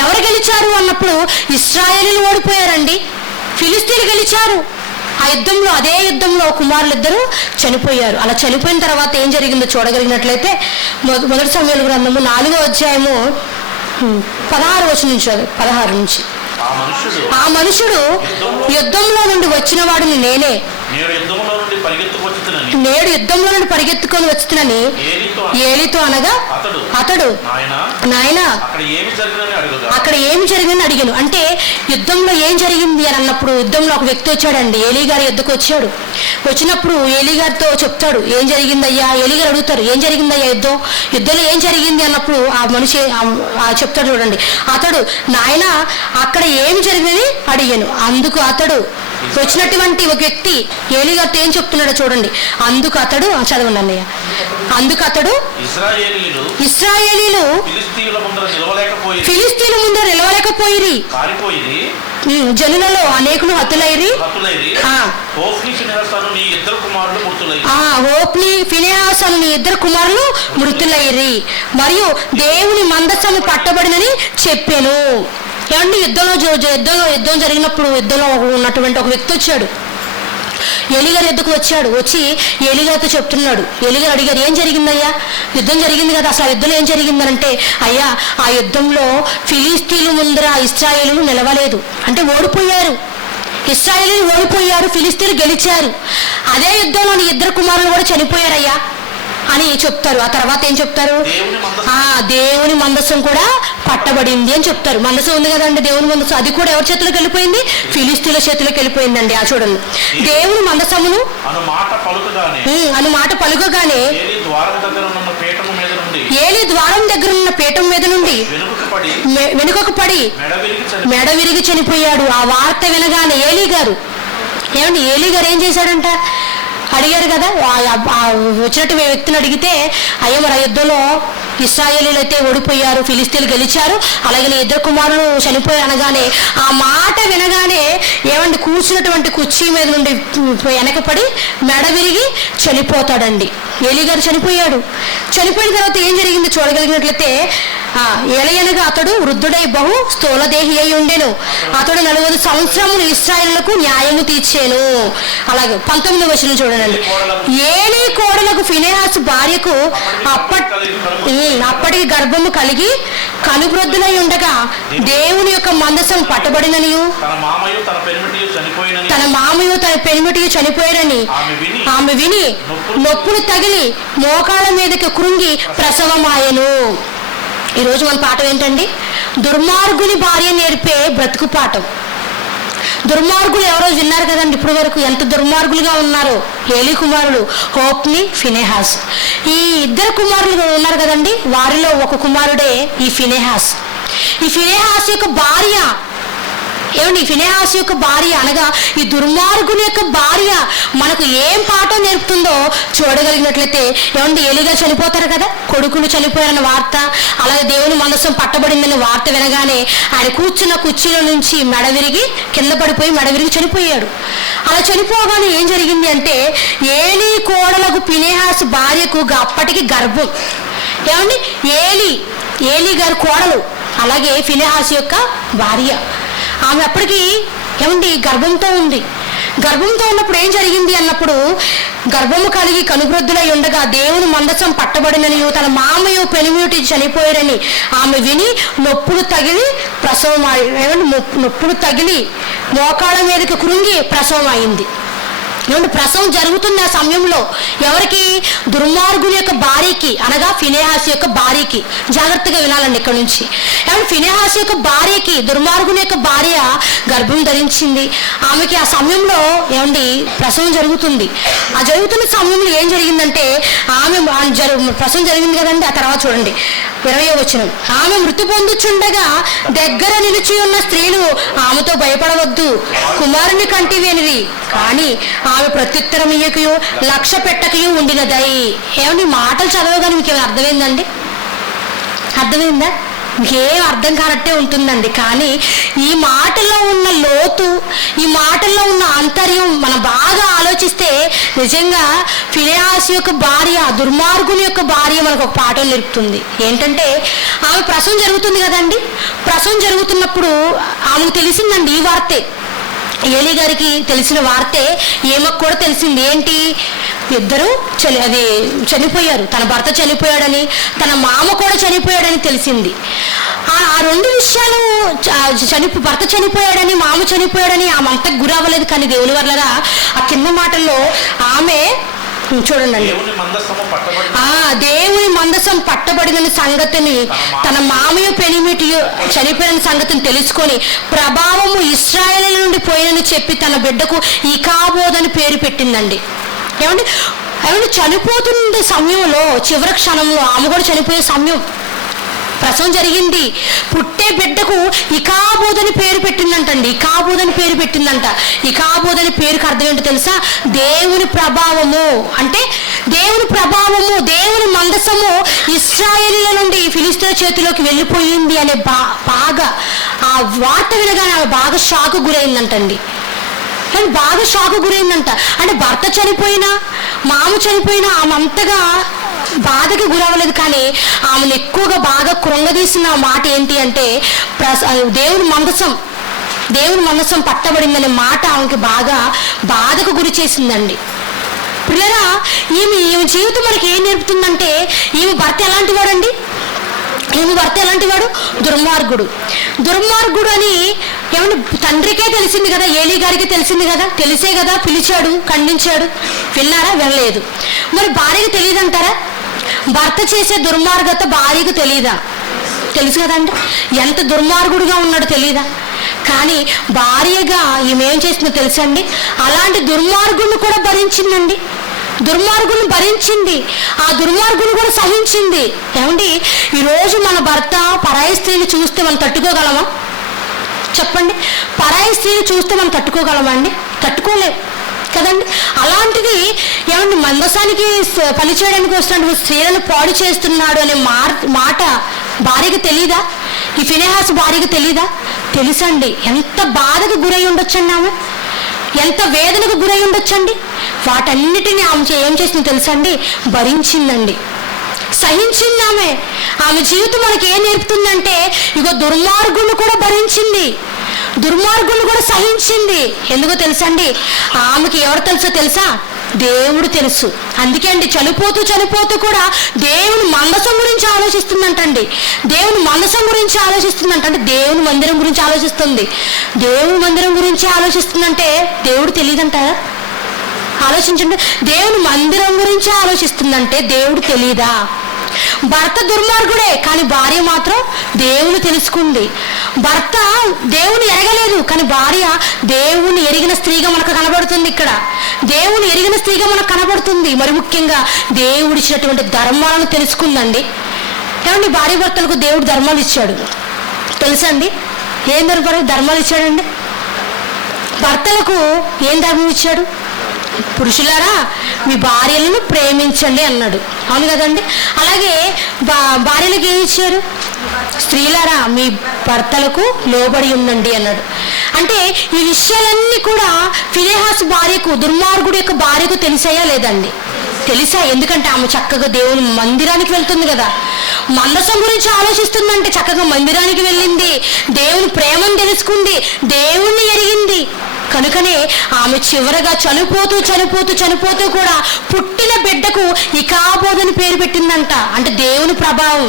ఎవరు గెలిచారు అన్నప్పుడు ఇశ్రాయేలీలు ఓడిపోయారండి, ఫిలిస్తీన్లు గెలిచారు. ఆ యుద్ధంలో, అదే యుద్ధంలో కుమారులు ఇద్దరు చనిపోయారు. అలా చనిపోయిన తర్వాత ఏం జరిగిందో చూడగలిగినట్లయితే మొదటి సమూయేలు గ్రంథము 4వ అధ్యాయము 16వ వచనం నుంచి 16 నుంచి ఆ మనుషుడు యుద్ధంలో నుండి వచ్చిన వాడిని నేనే, నేడు యుద్ధంలో నుండి పరిగెత్తుకొని వచ్చునని ఏలీతో అనగా అతడు నాయనా అక్కడ ఏమి జరిగిందని అడిగాను. అంటే యుద్ధంలో ఏం జరిగింది అని అన్నప్పుడు యుద్ధంలో ఒక వ్యక్తి వచ్చాడండి. ఏలీ గారి యుద్ధకు వచ్చాడు. వచ్చినప్పుడు ఏలీ గారితో చెప్తాడు ఏం జరిగిందయ్యా. ఏలీ గారు అడుగుతారు ఏం జరిగిందయ్యా యుద్ధంలో ఏం జరిగింది అన్నప్పుడు ఆ మనిషి చెప్తాడు చూడండి. అతడు నాయనా అక్కడ ఏమి జరిగిందని అడిగాను. అందుకు అతడు వచ్చినటువంటి ఒక వ్యక్తి ఏలీ గారితో ఏం చెప్తున్నాడో చూడండి. అందుకు అతడు చదవండి అన్నయ్య. అందుకు అతడు ఇశ్రాయేలీలు ఫిలిస్తీన్ల ముందర నిలవలేకపోయిరి, జనులలో అనేకులు హతులైరి. హోప్ని, ఫినెహాస్ అను నీ ఇద్దరు కుమారులు మృతులైరి, మరియు దేవుని మందస్సము పట్టబడినని చెప్పాను. ఏమంటే యుద్ధం జరిగినప్పుడు యుద్ధంలో ఉన్నటువంటి ఒక వ్యక్తి వచ్చాడు. ఏలీ గారి యుద్ధకు వచ్చాడు. వచ్చి ఏలీ గారితో చెప్తున్నాడు. ఏలీ గారు అడిగారు ఏం జరిగిందయ్యా, యుద్ధం జరిగింది కదా, అసలు ఆ యుద్ధంలో ఏం జరిగిందనంటే అయ్యా ఆ యుద్ధంలో ఫిలిస్తీన్ల ముందర ఇశ్రాయేలీలు నిలవలేదు, అంటే ఓడిపోయారు. ఇశ్రాయేలీలు ఓడిపోయారు, ఫిలిస్తీన్లు గెలిచారు. అదే యుద్ధంలో నీ ఇద్దరు కుమారులు కూడా చనిపోయారయ్యా అని చెప్తారు. ఆ తర్వాత ఏం చెప్తారు? దేవుని మందస్సం కూడా పట్టబడింది అని చెప్తారు. మందసం ఉంది కదండి, దేవుని మందసం, అది కూడా ఎవరి చేతిలోకి వెళ్ళిపోయింది? ఫిలిస్తీన్ల చేతిలోకి వెళ్ళిపోయిందండి. ఆ చూడండి, దేవుని మందసమును అను మాట పలుకగానే ఏలీ ద్వారం దగ్గర ఉన్న పీఠం మీద నుండి వెనుకకు పడి మెడ విరిగి చనిపోయాడు. ఆ వార్త వినగానే ఏలీ గారు ఏమండి ఏలీ గారు ఏం చేశాడంట? అడిగారు కదా, వచ్చినట్టు వ్యక్తిని అడిగితే అయ్యా మరి ఆ యుద్ధంలో ఇశ్రాయేలీలు అయితే ఓడిపోయారు, ఫిలిస్తీన్లు గెలిచారు, అలాగే ఇద్దరు కుమారులు చనిపోయారు అనగానే ఆ మాట వినగానే ఏమండి కూర్చున్నటువంటి కుర్చీ మీద నుండి వెనకపడి మెడ విరిగి చనిపోతాడండి. ఏలీ గారు చనిపోయాడు. చనిపోయిన తర్వాత ఏం జరిగింది చూడగలిగినట్లయితే ఏలయనగా అతడు వృద్ధుడై బహు స్థూలదేహి అయి ఉండెను. అతడు 40 సంవత్సరములు ఇశ్రాయేలులకు న్యాయము తీర్చాను. అలాగే 19వ వచనం చూడండి. ఏలీ కోడలకు ఫినెహాసు భార్యకు అప్పటికి గర్భము కలిగి కనువృద్ధులై ఉండగా దేవుని యొక్క మందసం పట్టబడిననియు తన మామయు తన పెనిమిటియు చనిపోయారని ఆమె విని నొప్పులు తగిలి మోకాళ్ళ మీదకి కృంగి ప్రసవమాయెను. ఈరోజు మన పాఠం ఏంటండి? దుర్మార్గుని భార్య నేర్పే బ్రతుకు పాఠం. దుర్మార్గులు ఎవరో విన్నారు కదండి, ఇప్పుడు వరకు ఎంత దుర్మార్గులుగా ఉన్నారో. ఏలీ కుమారులు హోప్ని, ఫినెహాస్. ఈ ఇద్దరు కుమారులు ఉన్నారు కదండి, వారిలో ఒక కుమారుడే ఈ ఫినెహాస్. ఈ ఫినెహాస్ యొక్క భార్య ఏమండి, ఫినెహాసు యొక్క భార్య అనగా ఈ దుర్మార్గుని యొక్క భార్య మనకు ఏం పాఠం నేర్పుతుందో చూడగలిగినట్లయితే, ఏమండి ఏలీగా చనిపోతారు కదా, కొడుకులు చనిపోయారన్న వార్త, అలాగే దేవుని మందసం పట్టబడిందన్న వార్త వినగానే ఆయన కూర్చున్న కుర్చీలో నుంచి మెడ విరిగి కింద పడిపోయి మెడ విరిగి చనిపోయాడు. అలా చనిపోగానే ఏం జరిగింది అంటే ఏలీ కోడలకు ఫినెహాసు భార్యకు అప్పటికి గర్భం. ఏమండి ఏలీ గారి కోడలు, అలాగే ఫినెహాసు యొక్క భార్య, ఆమె అప్పటికి ఏమండి గర్భంతో ఉంది. గర్భంతో ఉన్నప్పుడు ఏం జరిగింది అన్నప్పుడు గర్భము కలిగి కనువృద్ధులై ఉండగా దేవుని మందసం పట్టబడినని తన మామయ్య పెనిమిటి చనిపోయారని ఆమె విని నొప్పులు తగిలి ప్రసవం నొప్పులు తగిలి మోకాళ్ళ మీదకి కృంగి ప్రసవం అయింది. ఏమంటే ప్రసవం జరుగుతున్న సమయంలో ఎవరికి? దుర్మార్గుని యొక్క భార్యకి, అనగా ఫినెహాసు యొక్క భార్యకి. జాగ్రత్తగా వినాలండి ఇక్కడ నుంచి. ఏమంటే ఫినెహాసు యొక్క భార్యకి, దుర్మార్గుని యొక్క భార్య గర్భం ధరించింది. ఆమెకి ఆ సమయంలో ఏమండి ప్రసవం జరుగుతుంది. ఆ జరుగుతున్న సమయంలో ఏం జరిగిందంటే ఆమె ప్రసవం జరిగింది కదండి. ఆ తర్వాత చూడండి 20వ వచనం. ఆమె మృతి పొందుచుండగా దగ్గర నిలిచి ఉన్న స్త్రీలు ఆమెతో భయపడవద్దు, కుమారుని కంటివేనిది, కానీ ఆమె ప్రత్యుత్తరం ఇయ్యకయు లక్ష్య పెట్టకయు ఉండినదై. ఏమండి మాటలు చదవగానే మీకు ఏమైనా అర్థమైందండి? అర్థమైందా? ఇంకేం అర్థం కానట్టే ఉంటుందండి. కానీ ఈ మాటల్లో ఉన్న లోతు, ఈ మాటల్లో ఉన్న ఆంతర్యం మనం బాగా ఆలోచిస్తే నిజంగా ఫినెహాసు యొక్క భార్య, దుర్మార్గుని యొక్క భార్య మనకు ఒక పాఠం నేర్పుతుంది. ఏంటంటే ఆమె ప్రసవం జరుగుతుంది కదండి. ప్రసవం జరుగుతున్నప్పుడు ఆమెకు తెలిసిందండి ఈ వార్తే. ఏలీ గారికి తెలిసిన వార్తే ఏమకు కూడా తెలిసింది. ఏంటి? ఇద్దరు చనిపోయారు. తన భర్త చనిపోయాడని, తన మామ కూడా చనిపోయాడని తెలిసింది. ఆ రెండు విషయాలు, భర్త చనిపోయాడని, మామ చనిపోయాడని ఆమె అంతకు గురవ్వలేదు. కానీ దేవుని వల్ల ఆ కింద మాటల్లో ఆమె చూడండి, దేవుని మందసం పట్టబడిన సంగతిని, తన మామయ్య పెనిమిటి చనిపోయిన సంగతిని తెలుసుకొని ప్రభావము ఇశ్రాయేలు నుండి పోయినని చెప్పి తన బిడ్డకు ఇకాబోదని పేరు పెట్టిందండి. ఏమంటే చనిపోతున్న సమయంలో, చివరి క్షణంలో ఆమె కూడా చనిపోయే సమయం, ప్రసవం జరిగింది. పుట్టే బిడ్డకు ఇకాబోదని పేరు పెట్టిందంటండి. ఇకాబోదని పేరు పెట్టిందంట. ఇకాబోదని పేరుకి అర్థం ఏంటో తెలుసా? దేవుని ప్రభావము. అంటే దేవుని ప్రభావము, దేవుని మందసము ఇశ్రాయేలీల నుండి ఫిలిస్తీన్ల చేతిలోకి వెళ్ళిపోయింది అనే బాగా ఆ వార్త వినగానే ఆమె బాగా షాకు గురైందంటండి. కానీ బాగా షాకు గురైందంట. అంటే భర్త చనిపోయినా, మామ చనిపోయినా ఆమె అంతగా బాధకి గురవ్వలేదు. కానీ ఆమెను ఎక్కువగా బాగా కృంగదీసిన మాట ఏంటి అంటే దేవుని మందసం పట్టబడిందనే మాట ఆమెకి బాగా బాధకు గురి చేసిందండి. పిల్లరా, ఈమె జీవితం మనకి ఏం నేర్పుతుందంటే ఈమె భర్త ఎలాంటి వాడండి? ఈమె భర్త ఎలాంటి వాడు? దుర్మార్గుడు అని ఏమన్నా తండ్రికే తెలిసింది కదా, ఏలీ గారికి తెలిసింది కదా, తెలిసే కదా పిలిచాడు, ఖండించాడు. విన్నారా? వినలేదు. మరి భార్యకు తెలియదంటారా? భర్త చేసే దుర్మార్గత భార్యకు తెలియదా? తెలుసు కదండి. ఎంత దుర్మార్గుడుగా ఉన్నాడో తెలియదా? కానీ భార్యగా ఈమె ఏం చేసిందో తెలుసండి, అలాంటి దుర్మార్గుని కూడా భరించిందండి. దుర్మార్గుని భరించింది, ఆ దుర్మార్గుని కూడా సహించింది. ఏమండి, ఈరోజు మన భర్త పరాయి స్త్రీని చూస్తే మనం తట్టుకోగలమా? చెప్పండి. పరాయి స్త్రీని చూస్తే మనం తట్టుకోగలమా అండి? తట్టుకోలేం. కదండి. అలాంటిది ఏమంటే మందసానికి పని చేయడానికి వస్తున్నటువంటి స్త్రీలను పాడు చేస్తున్నాడు అనే మాట భార్యకు తెలీదా? ఈ ఫినెహాసు భార్యకు తెలీదా? తెలుసండి. ఎంత బాధకు గురై ఉండొచ్చండి ఆమె, ఎంత వేదనకు గురై ఉండొచ్చండి. వాటన్నిటిని ఆమె ఏం చేసింది తెలుసండి? భరించిందండి, సహించింది. ఆమె జీవితం మనకి ఏం నేర్పుతుందంటే, ఇగో దుర్మార్గులను కూడా భరించింది, దుర్మార్గులను కూడా సహించింది. ఎందుకో తెలుసండి? ఆమెకి ఎవరు తెలుసా? దేవుడు తెలుసు. అందుకే అండి చనిపోతూ చనిపోతూ కూడా దేవుని మందసం గురించి ఆలోచిస్తుందంటండి. దేవుని మందసం గురించి ఆలోచిస్తుందంటే దేవుని మందిరం గురించి ఆలోచిస్తుంది. దేవుని మందిరం గురించి ఆలోచిస్తుందంటే దేవుడు తెలియదంటారా? ఆలోచించండి. దేవుని మందిరం గురించి ఆలోచిస్తుందంటే దేవుడు తెలీదా? భర్త దుర్మార్గుడే, కానీ భార్య మాత్రం దేవుని తెలుసుకుంది. భర్త దేవుని ఎరగలేదు, కానీ భార్య దేవుని ఎరిగిన స్త్రీగా మనకు కనబడుతుంది. ఇక్కడ దేవుని ఎరిగిన స్త్రీగా మనకు కనబడుతుంది. మరి ముఖ్యంగా దేవుడు ఇచ్చినటువంటి ధర్మాలను తెలుసుకుందండి. ఏమండి, భార్య భర్తలకు దేవుడు ధర్మాలు ఇచ్చాడు తెలుసండి. ఏం ధర్మాలు ఇచ్చాడండి? భర్తలకు ఏం ధర్మం ఇచ్చాడు? పురుషులారా మీ భార్యలను ప్రేమించండి అన్నాడు. అవును కదండి. అలాగే భార్యలకు ఏమి ఇచ్చారు? స్త్రీలారా మీ భర్తలకు లోబడి ఉండండి అన్నాడు. అంటే ఈ విషయాలన్నీ కూడా ఫినెహాసు భార్యకు, దుర్మార్గుడి యొక్క భార్యకు తెలిసాయా లేదండి? తెలుసా? ఎందుకంటే ఆమె చక్కగా దేవుని మందిరానికి వెళ్తుంది కదా. మందసం గురించి ఆలోచిస్తుందంటే చక్కగా మందిరానికి వెళ్ళింది, దేవుని ప్రేమను తెలుసుకుంది, దేవుణ్ణి ఎరిగింది. కనుకనే ఆమె చివరగా చనిపోతూ కూడా పుట్టిన బిడ్డకు ఇకాబోదని పేరు పెట్టిందంట. అంటే దేవుని ప్రభావం.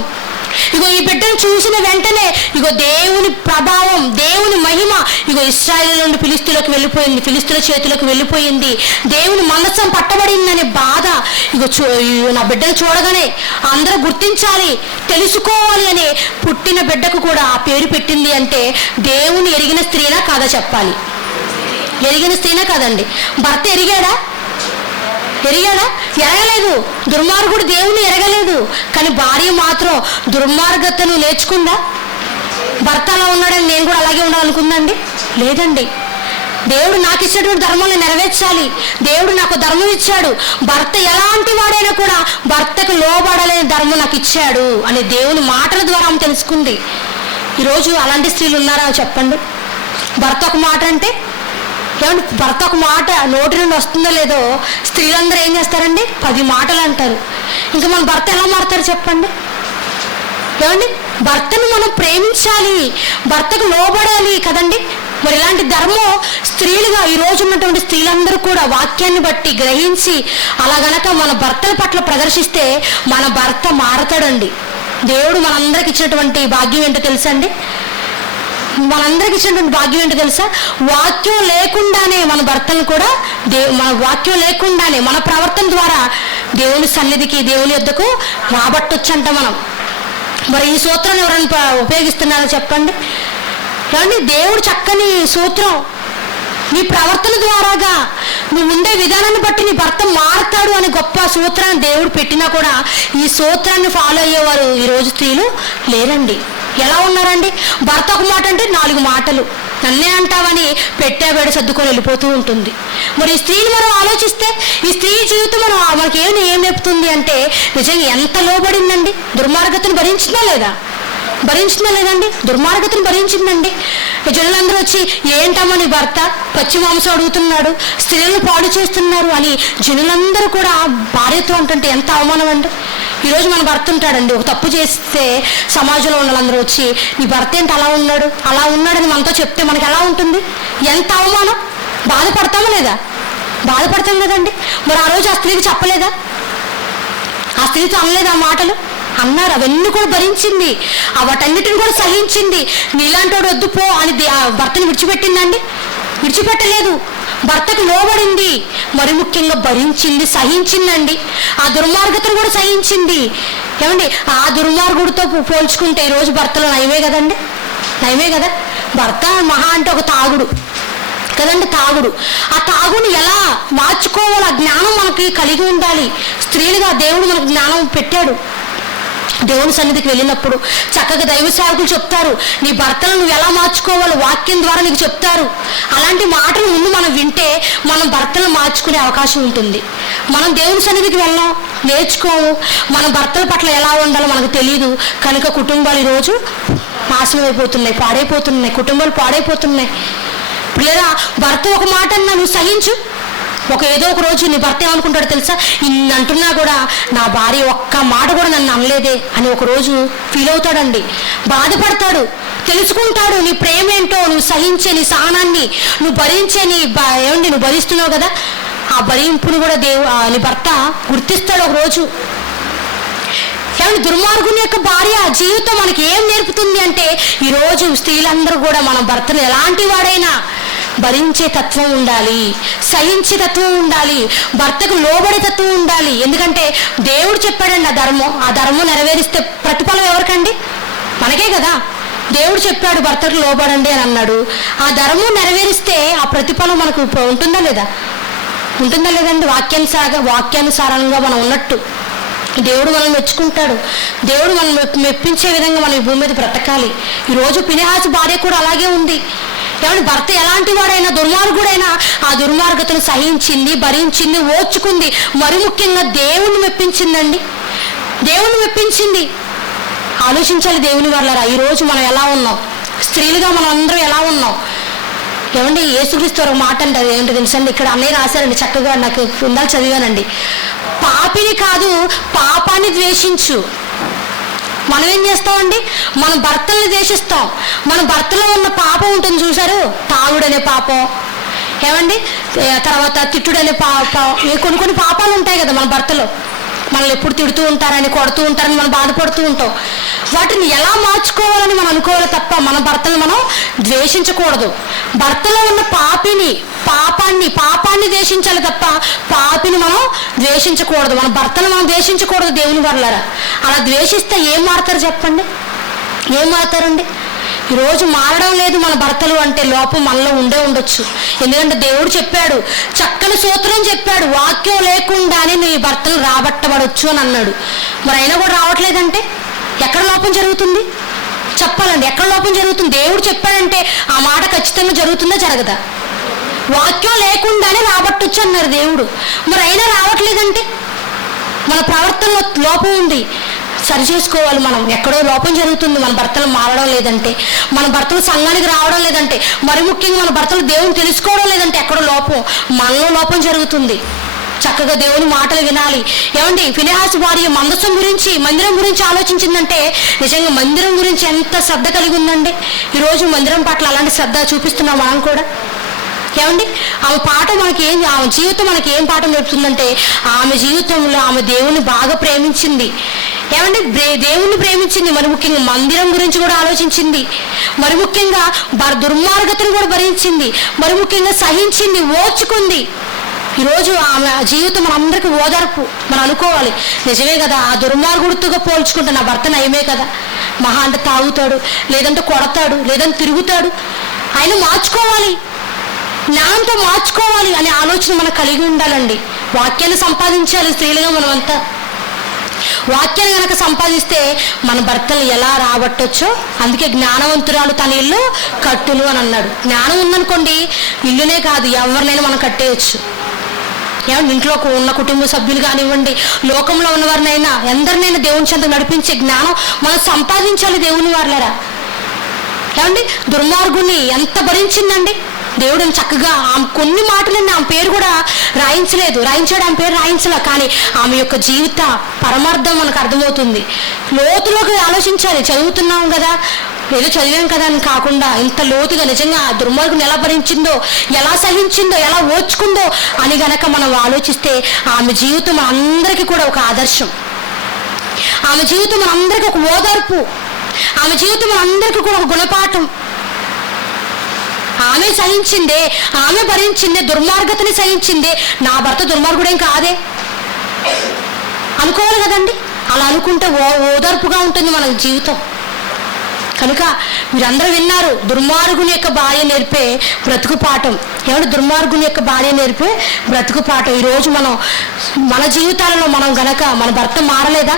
ఇగో ఈ బిడ్డను చూసిన వెంటనే ఇగో దేవుని ప్రభావం, దేవుని మహిమ ఇగో ఇశ్రాయేలు నుండి ఫిలిష్తీయులకు వెళ్ళిపోయింది, ఫిలిష్తీయుల చేతులకు వెళ్ళిపోయింది. దేవుని మందసం పట్టబడిందనే బాధ ఇగో నా బిడ్డను చూడగానే అందరూ గుర్తించాలి, తెలుసుకోవాలి అనే పుట్టిన బిడ్డకు కూడా ఆ పేరు పెట్టింది. అంటే దేవుని ఎరిగిన స్త్రీనా కాదా చెప్పాలి? ఎరిగిన స్త్రీనే కాదండి. భర్త ఎరిగాడా? ఎరగలేదు. దుర్మార్గుడు దేవుని ఎరగలేదు, కానీ భార్య మాత్రం దుర్మార్గతను నేర్చుకుందా? భర్త అలా ఉన్నాడని నేను కూడా అలాగే ఉండాలనుకుందండి? లేదండి. దేవుడు నాకు ఇచ్చినటువంటి ధర్మాలను నెరవేర్చాలి, దేవుడు నాకు ధర్మం ఇచ్చాడు, భర్త ఎలాంటి వాడైనా కూడా భర్తకు లోబడలేని ధర్మం నాకు ఇచ్చాడు అని దేవుని మాటల ద్వారా ఆమె తెలుసుకుంది. ఈరోజు అలాంటి స్త్రీలు ఉన్నారా చెప్పండి? భర్త ఒక మాట అంటే, ఏమంటే భర్త ఒక మాట నోటి నుండి వస్తుందో లేదో స్త్రీలందరూ ఏం చేస్తారండి? 10 మాటలు అంటారు. ఇంకా మన భర్త ఎలా మారుతారు చెప్పండి? ఏమండి, భర్తను మనం ప్రేమించాలి, భర్తకు లోబడాలి కదండి. మరి ఇలాంటి ధర్మం స్త్రీలుగా ఈరోజు ఉన్నటువంటి స్త్రీలందరూ కూడా వాక్యాన్ని బట్టి గ్రహించి అలా గనక మన భర్తల పట్ల ప్రదర్శిస్తే మన భర్త మారతాడండి. దేవుడు మనందరికి ఇచ్చినటువంటి భాగ్యం ఏంటో తెలుసండి? మనందరికి ఇచ్చినటువంటి భాగ్యం ఏంటో తెలుసా? వాక్యం లేకుండానే మన భర్తను కూడా మన వాక్యం లేకుండానే మన ప్రవర్తన ద్వారా దేవుని సన్నిధికి, దేవుని యొద్దకు రాబట్టొచ్చంట మనం. మరి ఈ సూత్రాన్ని ఎవరైనా ఉపయోగిస్తున్నారో చెప్పండి? కానీ దేవుడు చక్కని సూత్రం, నీ ప్రవర్తన ద్వారాగా నువ్వు ఉండే విధానాన్ని బట్టి నీ భర్త మారుతాడు అని గొప్ప సూత్రాన్ని దేవుడు పెట్టినా కూడా ఈ సూత్రాన్ని ఫాలో అయ్యేవారు ఈరోజు స్త్రీలు లేరండి. ఎలా ఉన్నారండి? భర్త ఒక మాట అంటే 4 మాటలు, నన్నే అంటావని పెట్టాబేడ సర్దుకొని వెళ్ళిపోతూ ఉంటుంది. మరి ఈ స్త్రీని మనం ఆలోచిస్తే ఈ స్త్రీ జీవితం మనకి ఏం నేర్పుతుంది అంటే నిజంగా ఎంత లోబడిందండి? దుర్మార్గతను భరించిందా లేదండి? దుర్మార్గతను భరించిందండి. జనులందరూ వచ్చి ఏంటమ్మా నీ భర్త పచ్చి మాంసం అడుగుతున్నాడు, స్త్రీలను పాడు చేస్తున్నారు అని జనులందరూ కూడా భార్యతో అంటుంటే ఎంత అవమానం అండి. ఈరోజు మన భర్త ఉంటాడండి, ఒక తప్పు చేస్తే సమాజంలో ఉన్న వాళ్ళందరూ వచ్చి నీ భర్త ఏంటి అలా ఉన్నాడని మనతో చెప్తే మనకి ఎలా ఉంటుంది? ఎంత అవమానం. బాధపడతామా లేదా? బాధపడతాం కదండి. మరి ఆ రోజు ఆ స్త్రీకి చెప్పలేదా? ఆ స్త్రీతో అనలేదా ఆ మాటలు? అన్నారు. అవన్నీ కూడా భరించింది, వాటన్నిటిని కూడా సహించింది. నీలాంటి వాడు వద్దు పో అని భర్తను విడిచిపెట్టిందండి? విడిచిపెట్టలేదు. భర్తకు లోబడింది, మరి ముఖ్యంగా భరించింది, సహించిందండి. ఆ దుర్మార్గతను కూడా సహించింది. ఏమండి, ఆ దుర్మార్గుడితో పోల్చుకుంటే ఈరోజు భర్తలో నయమే కదండి, నయమే కదా. భర్త మహా అంటే ఒక తాగుడు కదండి, తాగుడు. ఆ తాగుని ఎలా మార్చుకోవాలి ఆ జ్ఞానం మనకి కలిగి ఉండాలి. స్త్రీలుగా దేవుడు మనకు జ్ఞానం పెట్టాడు. దేవుని సన్నిధికి వెళ్ళినప్పుడు చక్కగా దైవ సేవకులు చెప్తారు, నీ భర్తను నువ్వు ఎలా మార్చుకోవాలో వాక్యం ద్వారా నీకు చెప్తారు. అలాంటి మాటలు ముందు మనం వింటే మనం భర్తలను మార్చుకునే అవకాశం ఉంటుంది. మనం దేవుని సన్నిధికి వెళ్ళాం, నేర్చుకోము, మన భర్తల పట్ల ఎలా ఉండాలో మనకు తెలియదు. కనుక కుటుంబాలు ఈరోజు నాశనం అయిపోతున్నాయి, పాడైపోతున్నాయి, కుటుంబాలు పాడైపోతున్నాయి. లేదా భర్త ఒక మాట అన్నా నువ్వు సహించు, ఏదో ఒక రోజు నీ భర్త ఏమనుకుంటాడో తెలుసా, ఇన్ని అంటున్నా కూడా నా భార్య ఒక్క మాట కూడా నన్ను అనలేదే అని ఒక రోజు ఫీల్ అవుతాడండి, బాధపడతాడు. తెలుసుకుంటాడు నీ ప్రేమ ఏంటో, నువ్వు సహించే నీ సహనాన్ని, నువ్వు భరించే నువ్వు భరిస్తున్నావు కదా, ఆ భరింపును కూడా నీ భర్త గుర్తిస్తాడు ఒక రోజు. దుర్మార్గుని యొక్క భార్య జీవితం మనకి ఏం నేర్పుతుంది అంటే, ఈరోజు స్త్రీలందరూ కూడా మన భర్తను ఎలాంటి వాడైనా భరించే తత్వం ఉండాలి, సహించే తత్వం ఉండాలి, భర్తకు లోబడే తత్వం ఉండాలి. ఎందుకంటే దేవుడు చెప్పాడండి ఆ ధర్మం నెరవేరిస్తే ప్రతిఫలం ఎవరికండి? మనకే కదా. దేవుడు చెప్పాడు భర్తకు లోబడండి అని అన్నాడు. ఆ ధర్మం నెరవేరిస్తే ఆ ప్రతిఫలం మనకు ఉంటుందా లేదా? ఉంటుందా లేదండి? వాక్యానుసారంగా మనం ఉన్నట్టు దేవుడు మనల్ని మెచ్చుకుంటాడు. దేవుడు మనం మెప్పించే విధంగా మనం ఈ భూమి మీద బ్రతకాలి. ఈరోజు ఫినెహాసు భార్య కూడా అలాగే ఉంది. భర్త ఎలాంటి వాడైనా, దుర్మార్గుడైనా ఆ దుర్మార్గతను సహించింది, భరించింది, ఓర్చుకుంది. మరి ముఖ్యంగా దేవుణ్ణి మెప్పించిందండి, దేవుణ్ణి మెప్పించింది. ఆలోచించాలి దేవుని వాళ్ళరా, ఈరోజు మనం ఎలా ఉన్నాం, స్త్రీలుగా మనం అందరం ఎలా ఉన్నాం. యేసుక్రీస్తు ఒక మాట అంటారు, ఏంటో తెలుసండి, ఇక్కడ అన్నయ్య రాశారండి చక్కగా, నాకు ఉండాలి చదివానండి. పాపిని కాదు పాపాన్ని ద్వేషించు. మనం ఏం చేస్తామండి, మన భర్తల్ని ద్వేషిస్తాం. మన భర్తలో ఉన్న పాపం ఉంటుంది చూసారు, తాగుడనే పాపం, తర్వాత తిట్టుడనే పాపం, కొన్ని పాపాలు ఉంటాయి కదా మన భర్తలో. మనల్ని ఎప్పుడు తిడుతూ ఉంటారని, కొడుతూ ఉంటారని మనం బాధపడుతూ ఉంటాం. వాటిని ఎలా మార్చుకోవాలని మనం అనుకోవాలి తప్ప మన భర్తను మనం ద్వేషించకూడదు. భర్తలో ఉన్న పాపాన్ని ద్వేషించాలి తప్ప పాపిని మనం ద్వేషించకూడదు. మన భర్తను మనం ద్వేషించకూడదు దేవుని వల్లారా. అలా ద్వేషిస్తే ఏం మారుతారు చెప్పండి? ఏం మారుతారండి? ఈరోజు మారడం లేదు మన భర్తలు అంటే లోపం మనలో ఉండొచ్చు. ఎందుకంటే దేవుడు చెప్పాడు, చక్కని సూత్రం చెప్పాడు, వాక్యం లేకుండానే నీ భర్తలు రాబట్టబడొచ్చు అని అన్నాడు. మరి అయినా కూడా రావట్లేదంటే ఎక్కడ లోపం జరుగుతుంది చెప్పాలండి? ఎక్కడ లోపం జరుగుతుంది? దేవుడు చెప్పాడంటే ఆ మాట ఖచ్చితంగా జరుగుతుందా జరగదా? వాక్యం లేకుండానే రాబట్టొచ్చు అన్నారు దేవుడు. మరి అయినా రావట్లేదంటే మన ప్రవర్తనలో లోపం ఉంది, సరి చేసుకోవాలి. మనం ఎక్కడో లోపం జరుగుతుంది, మన భర్తలు మారడం లేదంటే, మన భర్తలు సంఘానికి రావడం లేదంటే, మరి ముఖ్యంగా మన భర్తలు దేవుని తెలుసుకోవడం లేదంటే ఎక్కడో లోపం, మనలో లోపం జరుగుతుంది. చక్కగా దేవుని మాటలు వినాలి. ఫినెహాసు భార్య మందసం గురించి, మందిరం గురించి ఆలోచించిందంటే నిజంగా మందిరం గురించి ఎంత శ్రద్ధ కలిగి ఉందండి. ఈరోజు మందిరం పట్ల అలాంటి శ్రద్ధ చూపిస్తున్నాం మనం కూడా. ఆమె పాఠం ఆమె జీవితం మనకి ఏం పాఠం నేర్పుతుందంటే, ఆమె జీవితంలో ఆమె దేవుని బాగా ప్రేమించింది. దేవుణ్ణి ప్రేమించింది, మరి ముఖ్యంగా మందిరం గురించి కూడా ఆలోచించింది, మరి ముఖ్యంగా దుర్మార్గతను కూడా భరించింది, మరి ముఖ్యంగా సహించింది, ఓర్చుకుంది. ఈరోజు ఆమె జీవితం మనందరికీ ఓదార్పు. మనం అనుకోవాలి, నిజమే కదా, ఆ దుర్మార్గుడితో పోల్చుకుంటే నా భర్త నయమే కదా, మహా అంటే తాగుతాడు, లేదంటే కొడతాడు, లేదంటే తిరుగుతాడు, ఆయన మార్చుకోవాలి, జ్ఞానంతో మార్చుకోవాలి అనే ఆలోచన మనకు కలిగి ఉండాలండి. వాక్యాన్ని సంపాదించాలి స్త్రీలుగా మనమంతా. వాక్యాన్ని కనుక సంపాదిస్తే మన భర్తలు ఎలా రాబట్టొచ్చో, అందుకే జ్ఞానవంతురాలు తన ఇల్లు కట్టును అని అన్నాడు. జ్ఞానం ఉందనుకోండి, ఇల్లునే కాదు ఎవరినైనా మనం కట్టేయచ్చు. ఇంట్లో ఉన్న కుటుంబ సభ్యులు కానివ్వండి, లోకంలో ఉన్నవారినైనా ఎందరినైనా దేవుని చెంత నడిపించే జ్ఞానం మనం సంపాదించాలి దేవుని వాళ్ళరా. దుర్మార్గుని ఎంత భరించిందండి దేవుడు. చక్కగా ఆమె కొన్ని మాటలన్నీ ఆమె పేరు కూడా రాయించాడు, ఆమె పేరు రాయించలే, కానీ ఆమె యొక్క జీవిత పరమార్థం మనకు అర్థమవుతుంది. లోతులోకి ఆలోచించాలి. చదువుతున్నాం కదా, ఏదో చదివాం కదా అని కాకుండా ఇంత లోతుగా నిజంగా ఆ దుర్మార్గుని ఎలా భరించిందో, ఎలా సహించిందో, ఎలా ఓర్చుకుందో అని గనక మనం ఆలోచిస్తే ఆమె జీవితం అందరికీ కూడా ఒక ఆదర్శం, ఆమె జీవితం అందరికీ ఒక ఓదార్పు, ఆమె జీవితం అందరికీ కూడా ఒక గుణపాఠం. ఆమె సహించిందే, ఆమె భరించిందే, దుర్మార్గతని సహించిందే. నా భర్త దుర్మార్గుడేం కాదే అనుకోవాలి కదండి. అలా అనుకుంటే ఓదార్పుగా ఉంటుంది మన జీవితం. కనుక మీరందరూ విన్నారు, దుర్మార్గుని యొక్క భార్య నేర్పే బ్రతుకు పాఠం. దుర్మార్గుని యొక్క భార్య నేర్పే బ్రతుకు పాఠం. ఈరోజు మనం మన జీవితాలలో మనం గనక మన భర్త మారలేదా,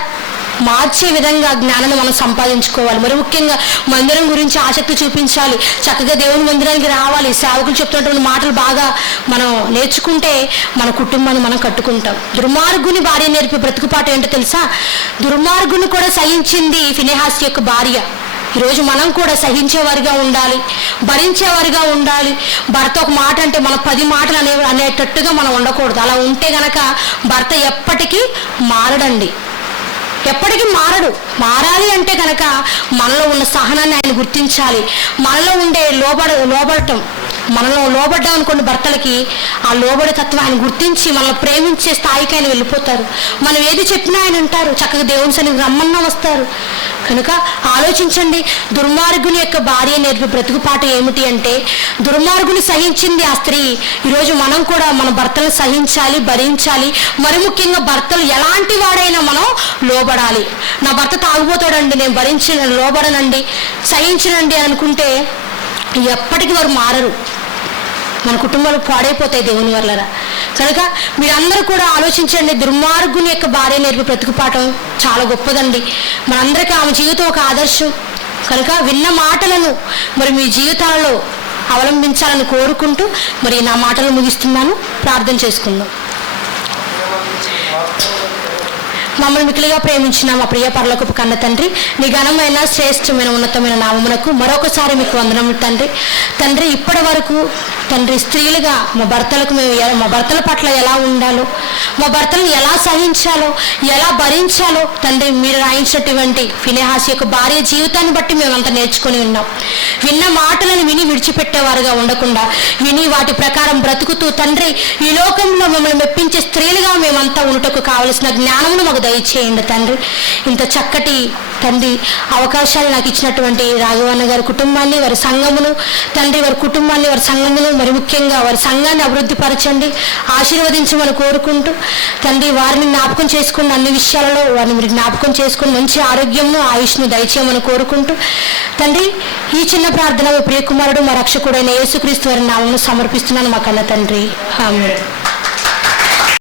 మార్చే విధంగా జ్ఞానాన్ని మనం సంపాదించుకోవాలి. మరి ముఖ్యంగా మందిరం గురించి ఆసక్తి చూపించాలి, చక్కగా దేవుని మందిరానికి రావాలి, సేవకులు చెప్తున్నటువంటి మాటలు బాగా మనం నేర్చుకుంటే మన కుటుంబాన్ని మనం కట్టుకుంటాం. దుర్మార్గుని భార్య నేర్పే బ్రతుకుపాటు ఏంటో తెలుసా? దుర్మార్గుని కూడా సహించింది ఫినెహాస్ యొక్క భార్య. ఈరోజు మనం కూడా సహించేవారిగా ఉండాలి, భరించేవారిగా ఉండాలి. భర్త ఒక మాట అంటే మనం 10 మాటలు అనేటట్టుగా మనం ఉండకూడదు. అలా ఉంటే గనక భర్త ఎప్పటికీ మారడండి, ఎప్పటికీ మారడు. మారాలి అంటే కనుక మనలో ఉన్న సహనాన్ని ఆయన గుర్తించాలి. మనలో ఉండే లోబడటం, మనలో లోబడ్డాం అనుకోండి భర్తలకి, ఆ లోబడే తత్వం ఆయన గుర్తించి మనల్ని ప్రేమించే స్థాయికి ఆయన వెళ్ళిపోతారు. మనం ఏది చెప్పినా ఆయన అంటారు, చక్కగా దేవుని సన్నిధికి రమ్మన్నా వస్తారు. కనుక ఆలోచించండి, దుర్మార్గుని యొక్క భార్య నేర్పే బ్రతుకుపాటు ఏమిటి అంటే దుర్మార్గుని సహించింది ఆ స్త్రీ. ఈరోజు మనం కూడా మన భర్తలను సహించాలి, భరించాలి. మరి ముఖ్యంగా భర్తలు ఎలాంటి వాడైనా మనం లోబడాలి. నా భర్త తాగుపోతాడండి, నేను లోబడనండి, సహించనండి అనుకుంటే ఎప్పటికీ వారు మారరు, మన కుటుంబాలు పాడైపోతాయి దేవుని వల్లరా. కనుక మీరందరూ కూడా ఆలోచించండి, దుర్మార్గుని యొక్క భార్య నేర్పే బ్రతుకుపాఠం చాలా గొప్పదండి. మనందరికీ ఆమె జీవితం ఒక ఆదర్శం. కనుక విన్న మాటలను మరి మీ జీవితాలలో అవలంబించాలని కోరుకుంటూ మరి నా మాటలు ముగిస్తున్నాను. ప్రార్థన చేసుకుందాం. మమ్మల్ని మిక్కిలిగా ప్రేమించిన మా ప్రియ పరలోకపు కన్న తండ్రి, నీ ఘనమైన శ్రేష్టమైన ఉన్నతమైన నామమునకు మరొకసారి మీకు వందనములు తండ్రి. తండ్రి, ఇప్పటి వరకు తండ్రి స్త్రీలుగా మా భర్తలకు మా భర్తల పట్ల ఎలా ఉండాలో, మా భర్తలను ఎలా సహించాలో, ఎలా భరించాలో తండ్రి మీరు రాయించినటువంటి ఫినెహాస్ యొక్క భార్య జీవితాన్ని బట్టి మేమంతా నేర్చుకొని ఉన్నాం. విన్న మాటలను విని విడిచిపెట్టేవారుగా ఉండకుండా విని వాటి ప్రకారం బ్రతుకుతూ తండ్రి ఈ లోకంలో మమ్మల్ని మెప్పించే స్త్రీలుగా మేమంతా ఉండటకు కావలసిన జ్ఞానమును మాకు దయచేయండి తండ్రి. ఇంత చక్కటి తండ్రి అవకాశాలు నాకు ఇచ్చినటువంటి రాఘవన్న గారి కుటుంబాన్ని, వారి సంఘమును తండ్రి, వారి కుటుంబాన్ని, వారి సంఘమును, మరి ముఖ్యంగా వారి సంఘాన్ని అభివృద్ధి పరచండి, ఆశీర్వదించమని కోరుకుంటూ తండ్రి వారిని జ్ఞాపకం చేసుకున్న అన్ని విషయాలలో వారిని మీరు జ్ఞాపకం చేసుకుని మంచి ఆరోగ్యమును ఆయుష్ను దయచేయమని కోరుకుంటూ తండ్రి ఈ చిన్న ప్రార్థన ప్రియకుమారుడు మా రక్షకుడైన యేసుక్రీస్తు వారి నామమును సమర్పిస్తున్నాను మా కన్న తండ్రి. ఆమేన్.